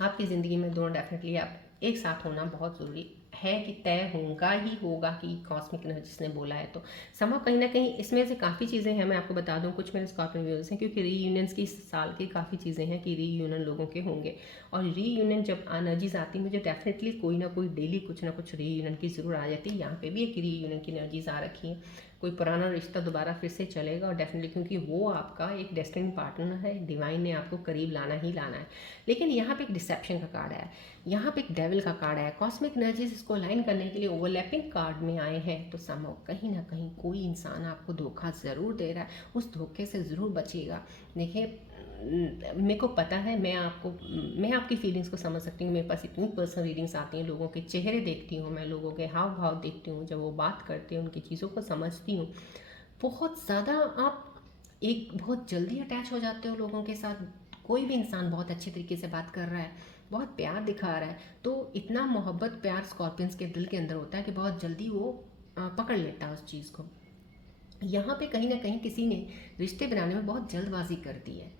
आपकी ज़िंदगी में दोनों डेफिनेटली आप एक साथ होना बहुत ज़रूरी है कि तय होगा ही होगा कि कॉस्मिक एनर्जीज ने बोला है। तो समा कहीं ना कहीं इसमें से काफ़ी चीज़ें हैं, मैं आपको बता दूं कुछ मेरे स्कॉर्पियन व्यूअर्स हैं, क्योंकि रीयूनियंस की इस साल की काफ़ी चीज़ें हैं कि रीयूनियन लोगों के होंगे। और रीयूनियन जब एनर्जीज आती मुझे डेफिनेटली कोई ना कोई डेली कुछ ना कुछ रीयूनियन की ज़रूर आ जाती है। यहाँ पे भी एक रीयूनियन की एनर्जीज आ रखी है, कोई पुराना रिश्ता दोबारा फिर से चलेगा और डेफिनेटली क्योंकि वो आपका एक डेस्टिनी पार्टनर है, डिवाइन ने आपको करीब लाना ही लाना है। लेकिन यहाँ पे एक डिसेप्शन का कार्ड है, यहाँ पे एक डेविल का कार्ड है। कॉस्मिक एनर्जीज इसको अलाइन करने के लिए ओवरलैपिंग कार्ड में आए हैं। तो समझो कहीं ना कहीं कोई इंसान आपको धोखा ज़रूर दे रहा है, उस धोखे से ज़रूर बचिएगा। देखिए मेरे को पता है, मैं आपकी फीलिंग्स को समझ सकती हूँ। मेरे पास इतनी पर्सनल रीडिंग्स आती हैं, लोगों के चेहरे देखती हूँ मैं, लोगों के हाव भाव देखती हूँ, जब वो बात करते हैं उनकी चीज़ों को समझती हूँ। बहुत ज़्यादा आप एक बहुत जल्दी अटैच हो जाते हो लोगों के साथ। कोई भी इंसान बहुत अच्छे तरीके से बात कर रहा है, बहुत प्यार दिखा रहा है, तो इतना मोहब्बत प्यार स्कॉर्पियंस के दिल के अंदर होता है कि बहुत जल्दी वो पकड़ लेता है उस चीज़ को। यहाँ पे कहीं ना कहीं किसी ने रिश्ते बनाने में बहुत जल्दबाजी कर दी है।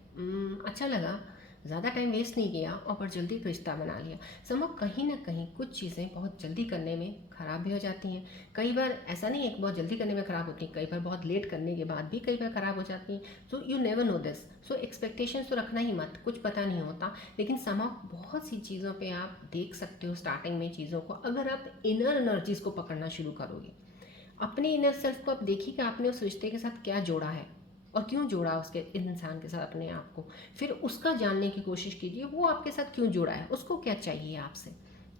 अच्छा लगा, ज़्यादा टाइम वेस्ट नहीं किया और पर जल्दी एक रिश्ता बना लिया। समझो कहीं ना कहीं कुछ चीज़ें बहुत जल्दी करने में ख़राब भी हो जाती हैं। कई बार ऐसा नहीं है कि बहुत जल्दी करने में ख़राब होती हैं, कई बार बहुत लेट करने के बाद भी कई बार ख़राब हो जाती हैं। So you never know this. So expectations तो रखना ही मत, कुछ पता नहीं होता। लेकिन समझो बहुत सी चीज़ों पर आप देख सकते हो स्टार्टिंग में चीज़ों को, अगर आप इनर एनर्जीज़ को पकड़ना शुरू करोगे, अपने इनर सेल्फ को आप देखिए कि आपने उस रिश्ते के साथ क्या जोड़ा है और क्यों जोड़ा उसके इंसान के साथ अपने आप को। फिर उसका जानने की कोशिश कीजिए, वो आपके साथ क्यों जुड़ा है, उसको क्या चाहिए आपसे।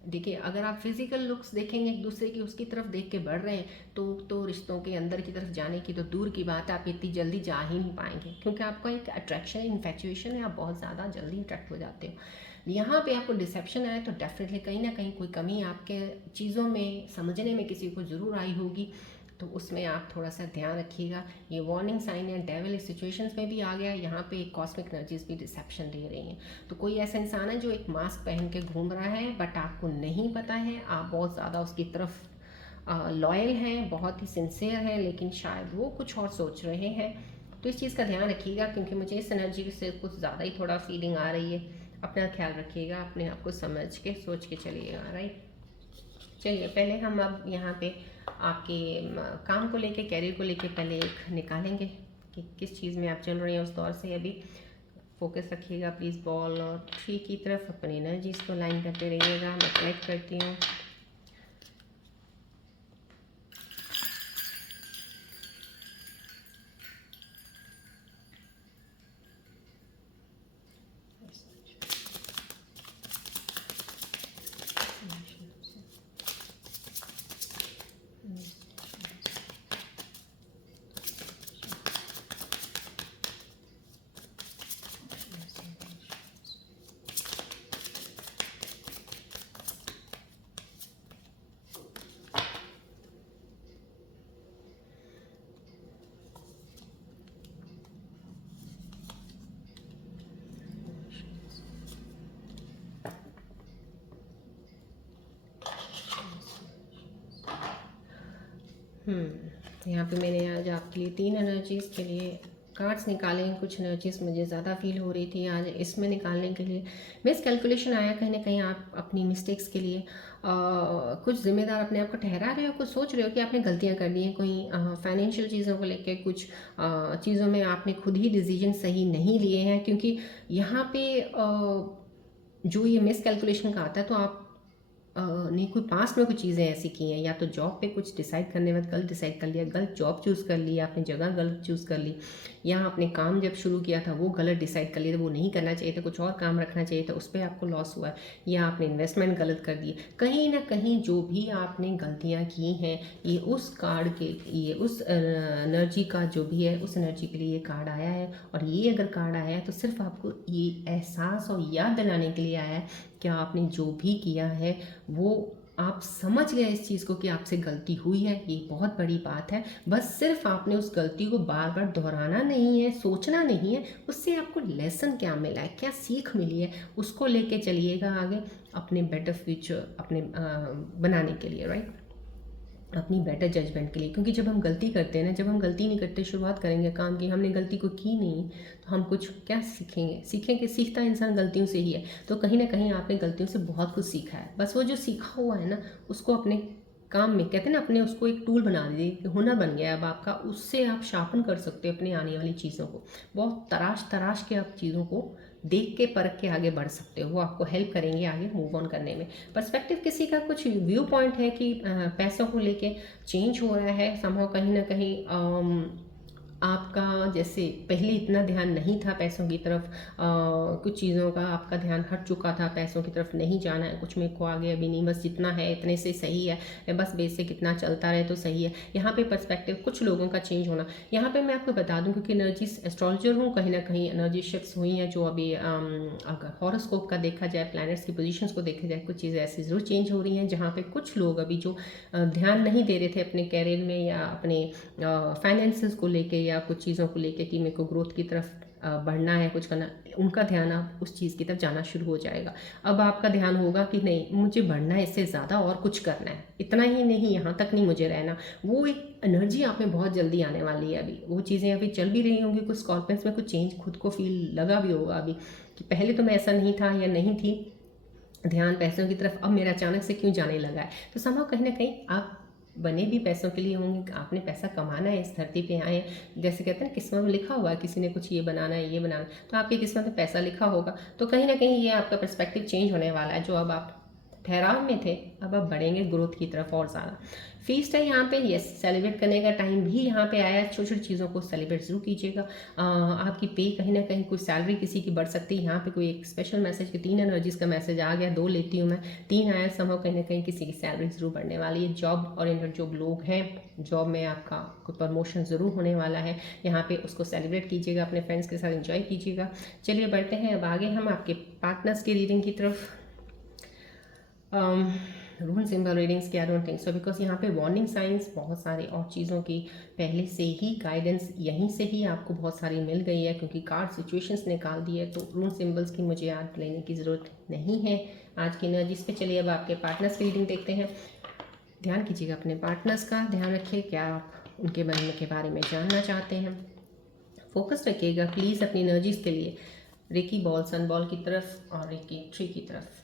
देखिए अगर आप फिजिकल लुक्स देखेंगे एक दूसरे की, उसकी तरफ देख के बढ़ रहे हैं, तो रिश्तों के अंदर की तरफ जाने की तो दूर की बात है, आप इतनी जल्दी जा ही नहीं पाएंगे, क्योंकि आपका एक अट्रैक्शन इन्फेक्चुएशन है, आप बहुत ज़्यादा जल्दी अट्रैक्ट हो जाते हो। यहाँ पे आपको डिसेप्शन आए तो डेफिनेटली कहीं ना कहीं कोई कमी आपके चीज़ों में समझने में किसी को ज़रूर आई होगी, तो उसमें आप थोड़ा सा ध्यान रखिएगा। ये वार्निंग साइन है, डेविल सिचुएशंस में भी आ गया, यहाँ पे कॉस्मिक एनर्जीज भी डिसेप्शन दे रही हैं। तो कोई ऐसा इंसान है जो एक मास्क पहन के घूम रहा है, बट आपको नहीं पता है, आप बहुत ज़्यादा उसकी तरफ लॉयल हैं, बहुत ही सिंसियर हैं, लेकिन शायद वो कुछ और सोच रहे हैं। तो इस चीज़ का ध्यान रखिएगा, क्योंकि मुझे इस एनर्जी से कुछ ज़्यादा ही थोड़ा फीलिंग आ रही है। अपना ख्याल रखिएगा, अपने आप को समझ के सोच के चलिएगा, राइट। चलिए पहले हम अब यहाँ पे आपके काम को लेके, करियर को लेके पहले एक निकालेंगे कि किस चीज़ में आप चल रहे हैं उस दौर से अभी। फोकस रखिएगा प्लीज़ बॉल और ट्री की तरफ, अपनी एनर्जीज को लाइन करते रहिएगा। मैं कलेक्ट करती हूँ। यहाँ पे मैंने आज आपके लिए 3 एनर्जीज़ के लिए कार्ड्स निकाले हैं। कुछ एनर्जीज़ मुझे ज़्यादा फील हो रही थी आज इसमें निकालने के लिए। मिस कैलकुलेशन आया कहीं ना कहीं आप अपनी मिस्टेक्स के लिए कुछ जिम्मेदार अपने आप को ठहरा रहे हो, कुछ सोच रहे हो कि आपने गलतियाँ कर दी हैं, कोई फाइनेंशियल चीज़ों को लेकर कुछ चीज़ों में आपने खुद ही डिसीजन सही नहीं लिए हैं। क्योंकि यहाँ पे जो ये मिस कैलकुलेशन का आता है, तो आप नहीं कोई पास्ट में कुछ चीज़ें ऐसी की हैं, या तो जॉब पे कुछ डिसाइड करने में गलत डिसाइड कर लिया, गलत जॉब चूज़ कर ली, आपने जगह गलत चूज़ कर ली, या आपने काम जब शुरू किया था वो गलत डिसाइड कर लिया, वो नहीं करना चाहिए था, कुछ और काम रखना चाहिए था, उस पर आपको लॉस हुआ है, या आपने इन्वेस्टमेंट गलत कर दी। कहीं ना कहीं जो भी आपने गलतियाँ की हैं, ये उस कार्ड के, ये उस एनर्जी का जो भी है, उस एनर्जी के लिए ये कार्ड आया है। और ये अगर कार्ड आया है तो सिर्फ आपको ये एहसास और याद दिलाने के लिए आया है कि आपने जो भी किया है वो आप समझ गए इस चीज़ को कि आपसे गलती हुई है, ये बहुत बड़ी बात है। बस सिर्फ आपने उस गलती को बार बार दोहराना नहीं है, सोचना नहीं है, उससे आपको लेसन क्या मिला है, क्या सीख मिली है, उसको लेके चलिएगा आगे अपने बेटर फ्यूचर अपने बनाने के लिए, राइट। अपनी बेटर जजमेंट के लिए। क्योंकि जब हम गलती करते हैं ना, जब हम गलती नहीं करते, शुरुआत करेंगे काम की, हमने गलती को की नहीं, तो हम कुछ क्या सीखेंगे, सीखता इंसान गलतियों से ही है। तो कहीं ना कहीं आपने गलतियों से बहुत कुछ सीखा है, बस वो जो सीखा हुआ है ना, उसको अपने काम में, कहते हैं ना, अपने उसको एक टूल बना दीजिए कि हुनर बन गया अब आपका, उससे आप शार्पन कर सकते हो अपनी आने वाली चीज़ों को। बहुत तराश तराश के आप चीज़ों को देख के परख के आगे बढ़ सकते हो, वो आपको हेल्प करेंगे आगे मूव ऑन करने में। पर्सपेक्टिव किसी का कुछ व्यू पॉइंट है कि पैसों को लेके चेंज हो रहा है समहाउ, कहीं ना कहीं आपका जैसे पहले इतना ध्यान नहीं था पैसों की तरफ, कुछ चीज़ों का आपका ध्यान हट चुका था, पैसों की तरफ नहीं जाना है, कुछ मेरे को आगे अभी नहीं, बस जितना है इतने से सही है, बस बेसिक इतना चलता रहे तो सही है। यहाँ पे पर्सपेक्टिव कुछ लोगों का चेंज होना, यहाँ पे मैं आपको बता दूँ, क्योंकि एनर्जी एस्ट्रोलॉजर हूँ, कहीं ना कहीं एनर्जी शिफ्ट्स हुई हैं जो अभी अगर हॉरोस्कोप का देखा जाए, प्लैनेट्स की पोजीशंस को देखा जाए, कुछ चीज़ें ऐसी ज़रूर चेंज हो रही हैं, जहाँ पे कुछ लोग अभी जो ध्यान नहीं दे रहे थे अपने कैरियर में या अपने फाइनेंसेस को लेके या कुछ चीज़ों को लेके कि मेरे को ग्रोथ की तरफ बढ़ना है, कुछ करना, उनका ध्यान अब उस चीज़ की तरफ जाना शुरू हो जाएगा। अब आपका ध्यान होगा कि नहीं, मुझे बढ़ना है, इससे ज़्यादा और कुछ करना है, इतना ही नहीं, यहाँ तक नहीं मुझे रहना। वो एक एनर्जी आप में बहुत जल्दी आने वाली है। अभी वो चीज़ें अभी चल भी रही होंगी, कुछ स्कॉर्पियंस में कुछ चेंज खुद को फील लगा भी होगा अभी कि पहले तो मैं ऐसा नहीं था या नहीं थी, ध्यान पैसों की तरफ, अब मेरा अचानक से क्यों जाने लगा है। तो समझो कहीं ना कहीं आप बने भी पैसों के लिए होंगे, आपने पैसा कमाना है, इस धरती पे आए, जैसे कहते हैं ना किस्मत में लिखा हुआ है, किसी ने कुछ ये बनाना है, ये बनाना, तो आपकी किस्मत में पैसा लिखा होगा। तो कहीं ना कहीं ये आपका पर्सपेक्टिव चेंज होने वाला है, जो अब आप ठहराव में थे अब आप बढ़ेंगे ग्रोथ की तरफ और ज़्यादा। फीस्ट है यहाँ पे, यस, सेलिब्रेट करने का टाइम भी यहाँ पे आया है, छोटी छोटी चीज़ों को सेलिब्रेट जरूर कीजिएगा। आपकी पे कहीं ना कहीं, कोई सैलरी किसी की बढ़ सकती है, यहाँ पे कोई एक स्पेशल मैसेज कि 3 एनर्जीज का मैसेज आ गया, 2 लेती हूँ मैं, 3 आया, समझो कहीं ना कहीं किसी की सैलरी जरूर बढ़ने वाली है। जॉब ओरिएंटेड जो लोग हैं, जॉब में आपका कोई प्रमोशन ज़रूर होने वाला है, यहाँ पे उसको सेलिब्रेट कीजिएगा, अपने फ्रेंड्स के साथ एंजॉय कीजिएगा। चलिए बढ़ते हैं अब आगे हम आपके पार्टनर्स की रीडिंग की तरफ। रूल सिंबल रीडिंग्स की I don't think so, because यहाँ पे वार्निंग साइंस बहुत सारी और चीज़ों की पहले से ही गाइडेंस यहीं से ही आपको बहुत सारी मिल गई है, क्योंकि कार्ड सिचुएशंस निकाल दी है, तो रूल सिंबल्स की मुझे याद लेने की ज़रूरत नहीं है आज की एनर्जीज पे। चलिए अब आपके पार्टनर्स की रीडिंग देखते हैं। ध्यान कीजिएगा अपने पार्टनर्स का, ध्यान रखिए क्या आप उनके बनने के बारे में जानना चाहते हैं। फोकस रखिएगा प्लीज़ अपनी एनर्जीज के लिए, रेकी बॉल, सन बॉल की तरफ और रेकी ट्री की तरफ।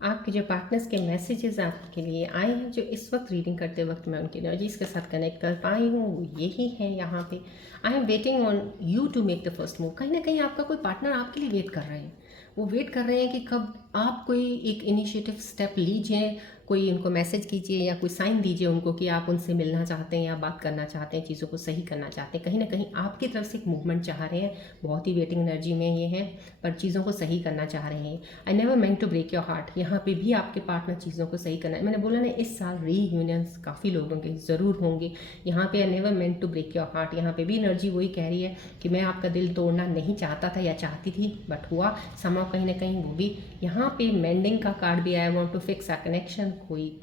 आपके जो पार्टनर्स के मैसेजेस आपके लिए आए हैं, जो इस वक्त रीडिंग करते वक्त मैं उनकी एनर्जीज के साथ कनेक्ट कर पाई हूँ, वो यही है यहाँ पे। I am waiting on you to make the first move. कहीं ना कहीं आपका कोई पार्टनर आपके लिए वेट कर रहे हैं, वो वेट कर रहे हैं कि कब आप कोई एक इनिशिएटिव स्टेप लीजिए, कोई उनको मैसेज कीजिए या कोई साइन दीजिए उनको कि आप उनसे मिलना चाहते हैं या बात करना चाहते हैं, चीज़ों को सही करना चाहते हैं। कहीं ना कहीं आपकी तरफ से एक मूवमेंट चाह रहे हैं, बहुत ही वेटिंग एनर्जी में ये हैं, पर चीज़ों को सही करना चाह रहे हैं। I never meant to break your heart, यहाँ पे भी आपके पार्टनर चीज़ों को सही करना है। मैंने बोला ना, इस साल रीयूनियंस काफ़ी लोगों के ज़रूर होंगे। यहाँ पे I never meant to break your heart, यहाँ पे भी एनर्जी वही कह रही है कि मैं आपका दिल तोड़ना नहीं चाहता था या चाहती थी, बट हुआ समाव कहीं ना कहीं वो भी। यहाँ पे मेंडिंग का कार्ड भी आया, want to fix a connection, कोई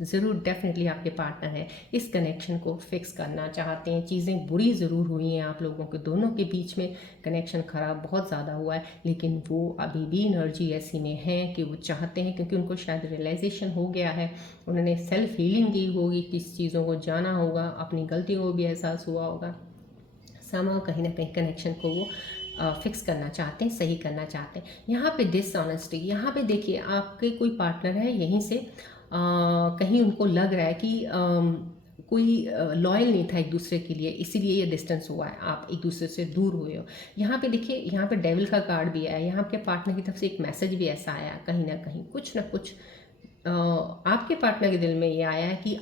ज़रूर डेफिनेटली आपके पार्टनर है, इस कनेक्शन को फिक्स करना चाहते हैं। चीज़ें बुरी ज़रूर हुई हैं आप लोगों के दोनों के बीच में, कनेक्शन ख़राब बहुत ज़्यादा हुआ है, लेकिन वो अभी भी एनर्जी ऐसी में है कि वो चाहते हैं, क्योंकि उनको शायद रियलाइजेशन हो गया है, उन्होंने सेल्फ हीलिंग की होगी, किस चीज़ों को जाना होगा, अपनी गलतियों को भी एहसास हुआ होगा, समाव कहीं ना कहीं कनेक्शन को वो फिक्स करना चाहते हैं, सही करना चाहते हैं। यहाँ पे डिसऑनेस्टी, यहाँ पे देखिए आपके कोई पार्टनर है, यहीं से कहीं उनको लग रहा है कि कोई लॉयल नहीं था एक दूसरे के लिए, इसीलिए ये डिस्टेंस हुआ है, आप एक दूसरे से दूर हुए हो। यहाँ पे देखिए, यहाँ पे डेविल का कार्ड भी आया, यहाँ आपके पार्टनर की तरफ से एक मैसेज भी ऐसा आया, कहीं ना कुछ आपके पार्टनर के दिल में ये आया है कि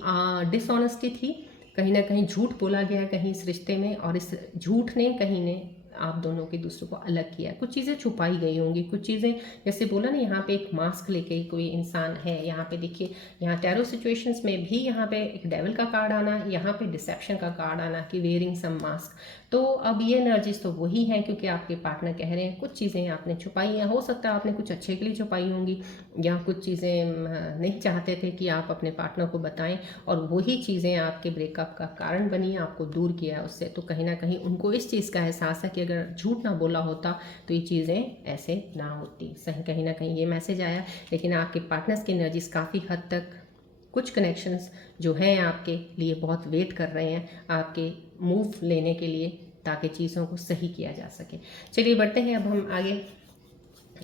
डिसऑनेस्टी थी, कहीं ना कहीं झूठ बोला गया कहीं इस रिश्ते में, और इस झूठ ने कहीं ने आप दोनों के दूसरों को अलग किया। कुछ चीज़ें छुपाई गई होंगी, कुछ चीज़ें जैसे बोला ना, यहाँ पे एक मास्क लेके कोई इंसान है। यहाँ पे देखिए, यहाँ टैरो सिचुएशंस में भी यहाँ पे एक डेविल का कार्ड आना, यहाँ पे डिसेप्शन का कार्ड आना कि वेयरिंग सम मास्क। तो अब ये एनर्जीज तो वही हैं, क्योंकि आपके पार्टनर कह रहे हैं कुछ चीज़ें आपने छुपाई हैं। हो सकता है आपने कुछ अच्छे के लिए छुपाई होंगी, या कुछ चीज़ें नहीं चाहते थे कि आप अपने पार्टनर को बताएं, और वही चीज़ें आपके ब्रेकअप का कारण बनी, आपको दूर किया उससे। तो कहीं ना कहीं उनको इस चीज़ का एहसास है कि अगर झूठ ना बोला होता तो ये चीज़ें ऐसे ना होती। सही, कहीं ना कहीं ये मैसेज आया। लेकिन आपके पार्टनर्स की एनर्जीज काफ़ी हद तक, कुछ कनेक्शंस जो हैं आपके लिए बहुत वेट कर रहे हैं आपके मूव लेने के लिए, ताकि चीज़ों को सही किया जा सके। चलिए बढ़ते हैं अब हम आगे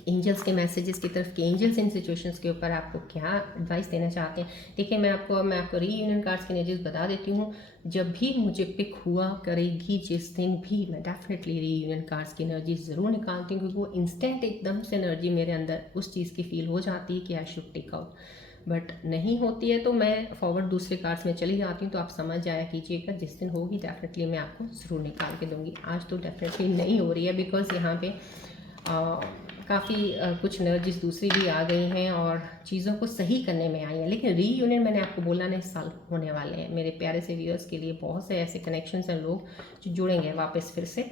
एंजल्स के मैसेजेस की तरफ कि एंजल्स इन सिचुएशंस के ऊपर आपको क्या एडवाइस देना चाहते हैं। देखिए, मैं आपको रीयूनियन कार्ड्स के एनर्जीज बता देती हूँ। जब भी मुझे पिक हुआ करेगी, जिस दिन भी, मैं डेफिनेटली रीयूनियन कार्ड्स की एनर्जी ज़रूर निकालती हूँ, क्योंकि वो इंस्टेंट एकदम से एनर्जी मेरे अंदर उस चीज़ की फील हो जाती है कि I should take out. But नहीं होती है तो मैं फॉरवर्ड दूसरे कार्ड्स में चली जाती हूँ। तो आप समझ जाया कीजिएगा, जिस दिन होगी डेफिनेटली मैं आपको ज़रूर निकाल के दूँगी। आज तो डेफिनेटली नहीं हो रही है, बिकॉज यहाँ पे काफ़ी कुछ एनर्जीज दूसरी भी आ गई हैं और चीज़ों को सही करने में आई हैं। लेकिन रीयूनियन मैंने आपको बोला ना, इस साल होने वाले हैं। मेरे प्यारे से व्यूअर्स के लिए बहुत से ऐसे कनेक्शंस हैं, लोग जो जुड़ेंगे वापस फिर से।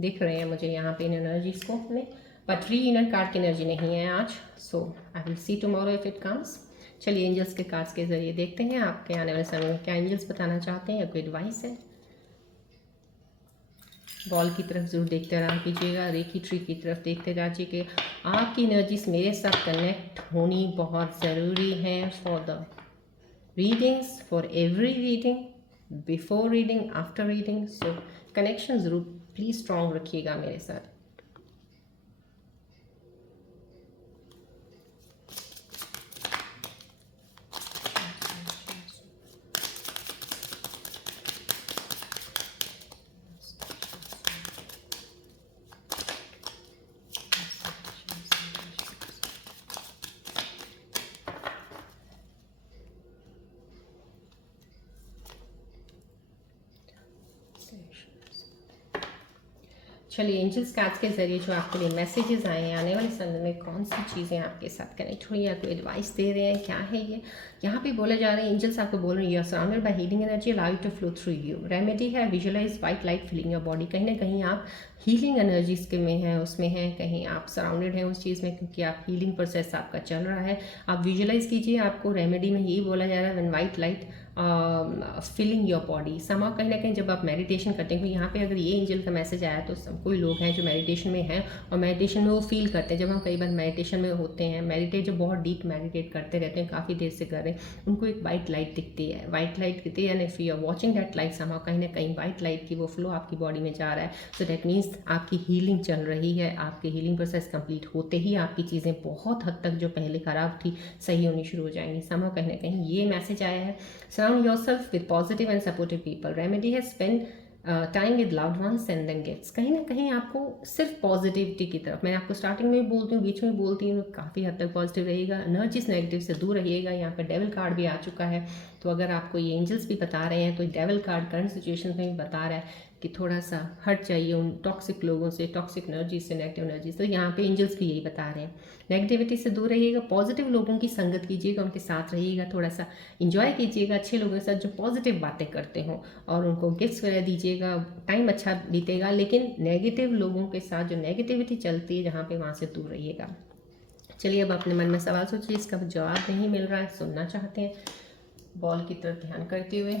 दिख रहे हैं मुझे यहाँ पे इन एनर्जीज को में, बट रीयूनियन कार्ड की एनर्जी नहीं है आज। So I will see tomorrow if it comes. चलिए एंजल्स के कार्ड्स के जरिए देखते हैं आपके आने वाले समय में क्या एंजल्स बताना चाहते हैं, या कोई एडवाइस है। बॉल की तरफ जरूर देखते रहा कीजिएगा, रेखी ट्री की तरफ देखते रहिए कि आपकी एनर्जीज मेरे साथ कनेक्ट होनी बहुत ज़रूरी है for the readings, for every reading, before reading, after reading. So connection ज़रूर प्लीज़ स्ट्रॉन्ग रखिएगा मेरे साथ। चलिए एंजल्स कार्ड्स के जरिए जो आपके लिए मैसेजेस आए हैं, आने वाले समय में कौन सी चीज़ें आपके साथ कनेक्ट हुई, या कोई एडवाइस दे रहे हैं, क्या है ये। यहाँ पे बोले जा रहे हैं, एंजल्स आपको बोल रहे हैं, you are surrounded by healing energy, allow it to flow through you. Remedy है visualize white light filling your body. कहीं ना कहीं आप हीलिंग एनर्जीज के में हैं, उसमें हैं, कहीं आप सराउंडेड हैं उस चीज़ में, क्योंकि आप हीलिंग प्रोसेस आपका चल रहा है। आप विजुअलाइज कीजिए, आपको रेमेडी में यही बोला जा रहा है, when white light filling your body. समा कहीं ना कहीं जब आप मेडिटेशन करते हैं, यहाँ पे अगर ये एंजल का मैसेज आया तो कोई लोग हैं जो मेडिटेशन में हैं, और मेडिटेशन में वो फील करते हैं। जब हम कई बार मेडिटेशन में होते हैं, मेडिटेट जो बहुत डीप मेडिटेट करते रहते हैं, काफ़ी देर से कर रहे हैं, उनको एक वाइट लाइट दिखती है, वाइट लाइट दिखती है, and if you are watching that light समा, कहीं ना कहीं वाइट लाइट की वो फ्लो आपकी बॉडी में जा रहा है। सो दैट मीन्स आपकी हीलिंग चल रही है। आपकी हीलिंग प्रोसेस कंप्लीट होते ही आपकी चीज़ें बहुत हद तक जो पहले खराब थी सही होनी शुरू हो जाएंगी। समा कहीं ना कहीं ये मैसेज आया है, surround yourself with positive and supportive people. Remedy है spend time with loved ones and then gifts. कहीं ना कहीं आपको सिर्फ पॉजिटिविटी की तरफ, मैं आपको स्टार्टिंग में भी बोलती हूँ, बीच में बोलती हूँ, काफ़ी हद तक पॉजिटिव रहिएगा, एनर्जीज नेगेटिव से दूर रहिएगा। यहाँ पर डेविल कार्ड भी आ चुका है, तो अगर आपको ये एंजल्स भी बता रहे हैं, तो डेविल कार्ड करंट सिचुएशन में भी बता रहा है कि थोड़ा सा हट चाहिए उन टॉक्सिक लोगों से, टॉक्सिक एनर्जी से, नेगेटिव एनर्जी से। तो यहाँ पे एंजल्स भी यही बता रहे हैं, नेगेटिविटी से दूर रहिएगा, पॉजिटिव लोगों की संगत कीजिएगा, उनके साथ रहिएगा, थोड़ा सा इंजॉय कीजिएगा अच्छे लोगों के साथ जो पॉजिटिव बातें करते हो, और उनको गिफ्ट्स वगैरह दीजिएगा, टाइम अच्छा बीतेगा। लेकिन नेगेटिव लोगों के साथ जो नेगेटिविटी चलती है जहाँ पे, वहाँ से दूर रहिएगा। चलिए अब अपने मन में सवाल सोचिए, इसका जवाब नहीं मिल रहा है, सुनना चाहते हैं, बॉल की तरफ ध्यान करते हुए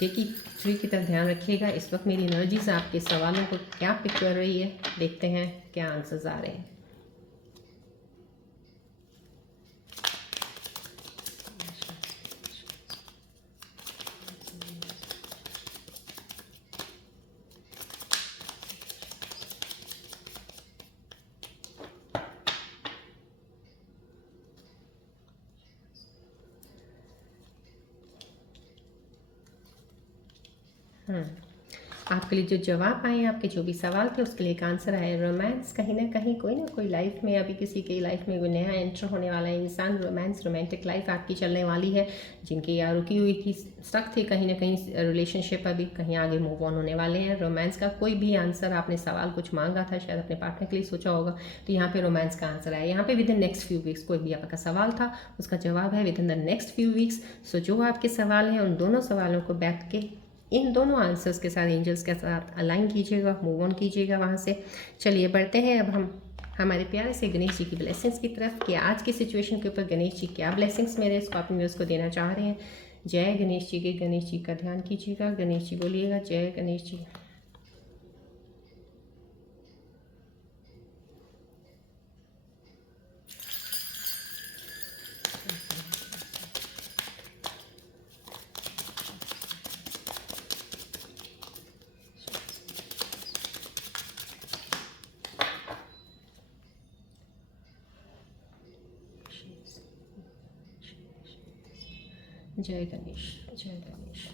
देखिए, ट्री की तरफ ध्यान रखिएगा। इस वक्त मेरी एनर्जीज आपके सवालों को क्या पिक कर रही है, देखते हैं क्या आंसर्स आ रहे हैं। आपके लिए जो जवाब आए, आपके जो भी सवाल थे उसके लिए एक आंसर आया रोमांस। कहीं ना कोई लाइफ में, अभी किसी की लाइफ में कोई नया एंटर होने वाला है इंसान, रोमांस, रोमांटिक लाइफ आपकी चलने वाली है। जिनकी या रुकी हुई थी, स्टक थी कहीं ना कहीं रिलेशनशिप, अभी कहीं आगे मूव ऑन होने वाले हैं। रोमांस का कोई भी आंसर, आपने सवाल कुछ मांगा था शायद अपने पार्टनर के लिए सोचा होगा, तो यहाँ पे रोमांस का आंसर आया। यहाँ पे within next few weeks कोई भी आपका सवाल था उसका जवाब है within the next few weeks. So जो आपके सवाल हैं उन दोनों सवालों को बैठ के इन दोनों आंसर्स के साथ, एंजल्स के साथ अलाइन कीजिएगा, मूव ऑन कीजिएगा वहाँ से। चलिए बढ़ते हैं अब हम हमारे प्यारे से गणेश जी की ब्लेसिंग्स की तरफ कि आज की सिचुएशन के ऊपर गणेश जी क्या ब्लेसिंग्स मेरे स्कॉर्पियो व्यूअर्स को देना चाह रहे हैं। जय गणेश जी के, गणेश जी का ध्यान कीजिएगा, गणेश जी बोलिएगा जय गणेश जी। जय गणेश, जय गणेश।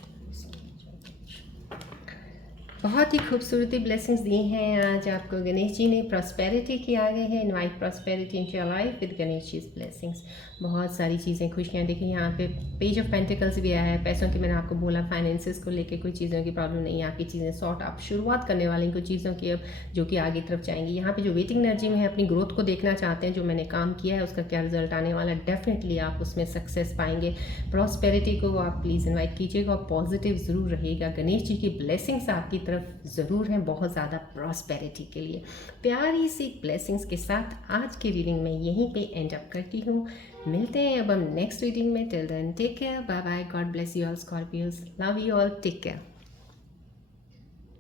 बहुत ही खूबसूरती ब्लेसिंग्स दी हैं आज आपको गणेश जी ने। प्रॉस्पेरिटी की आ गई है, invite prosperity in your life with Ganesh ji blessings. बहुत सारी चीज़ें, खुशियाँ। देखिए यहाँ पे पेज ऑफ पेंटिकल्स भी आया है। पैसों की, मैंने आपको बोला फाइनेंसेस को लेके कोई चीज़ों की प्रॉब्लम नहीं है, आपकी चीज़ें सॉर्ट, आप शुरुआत करने वाली कुछ चीज़ों की अब जो कि आगे तरफ जाएंगी। यहाँ पे जो वेटिंग एनर्जी में है, अपनी ग्रोथ को देखना चाहते हैं, जो मैंने काम किया है उसका क्या रिजल्ट आने वाला है, डेफिनेटली आप उसमें सक्सेस पाएंगे। प्रॉस्पेरिटी को आप प्लीज़ इन्वाइट कीजिएगा और पॉजिटिव ज़रूर रहिएगा। गणेश जी की ब्लेसिंग्स आपकी तरफ ज़रूर हैं, बहुत ज़्यादा प्रॉस्पेरिटी के लिए। प्यारी सी ब्लेसिंग्स के साथ आज की रीडिंग में यहीं पे एंड अप करती हूँ। मिलते हैं अब हम नेक्स्ट रीडिंग में। Till then take care, bye bye, God bless you all Scorpios, love you all, take care.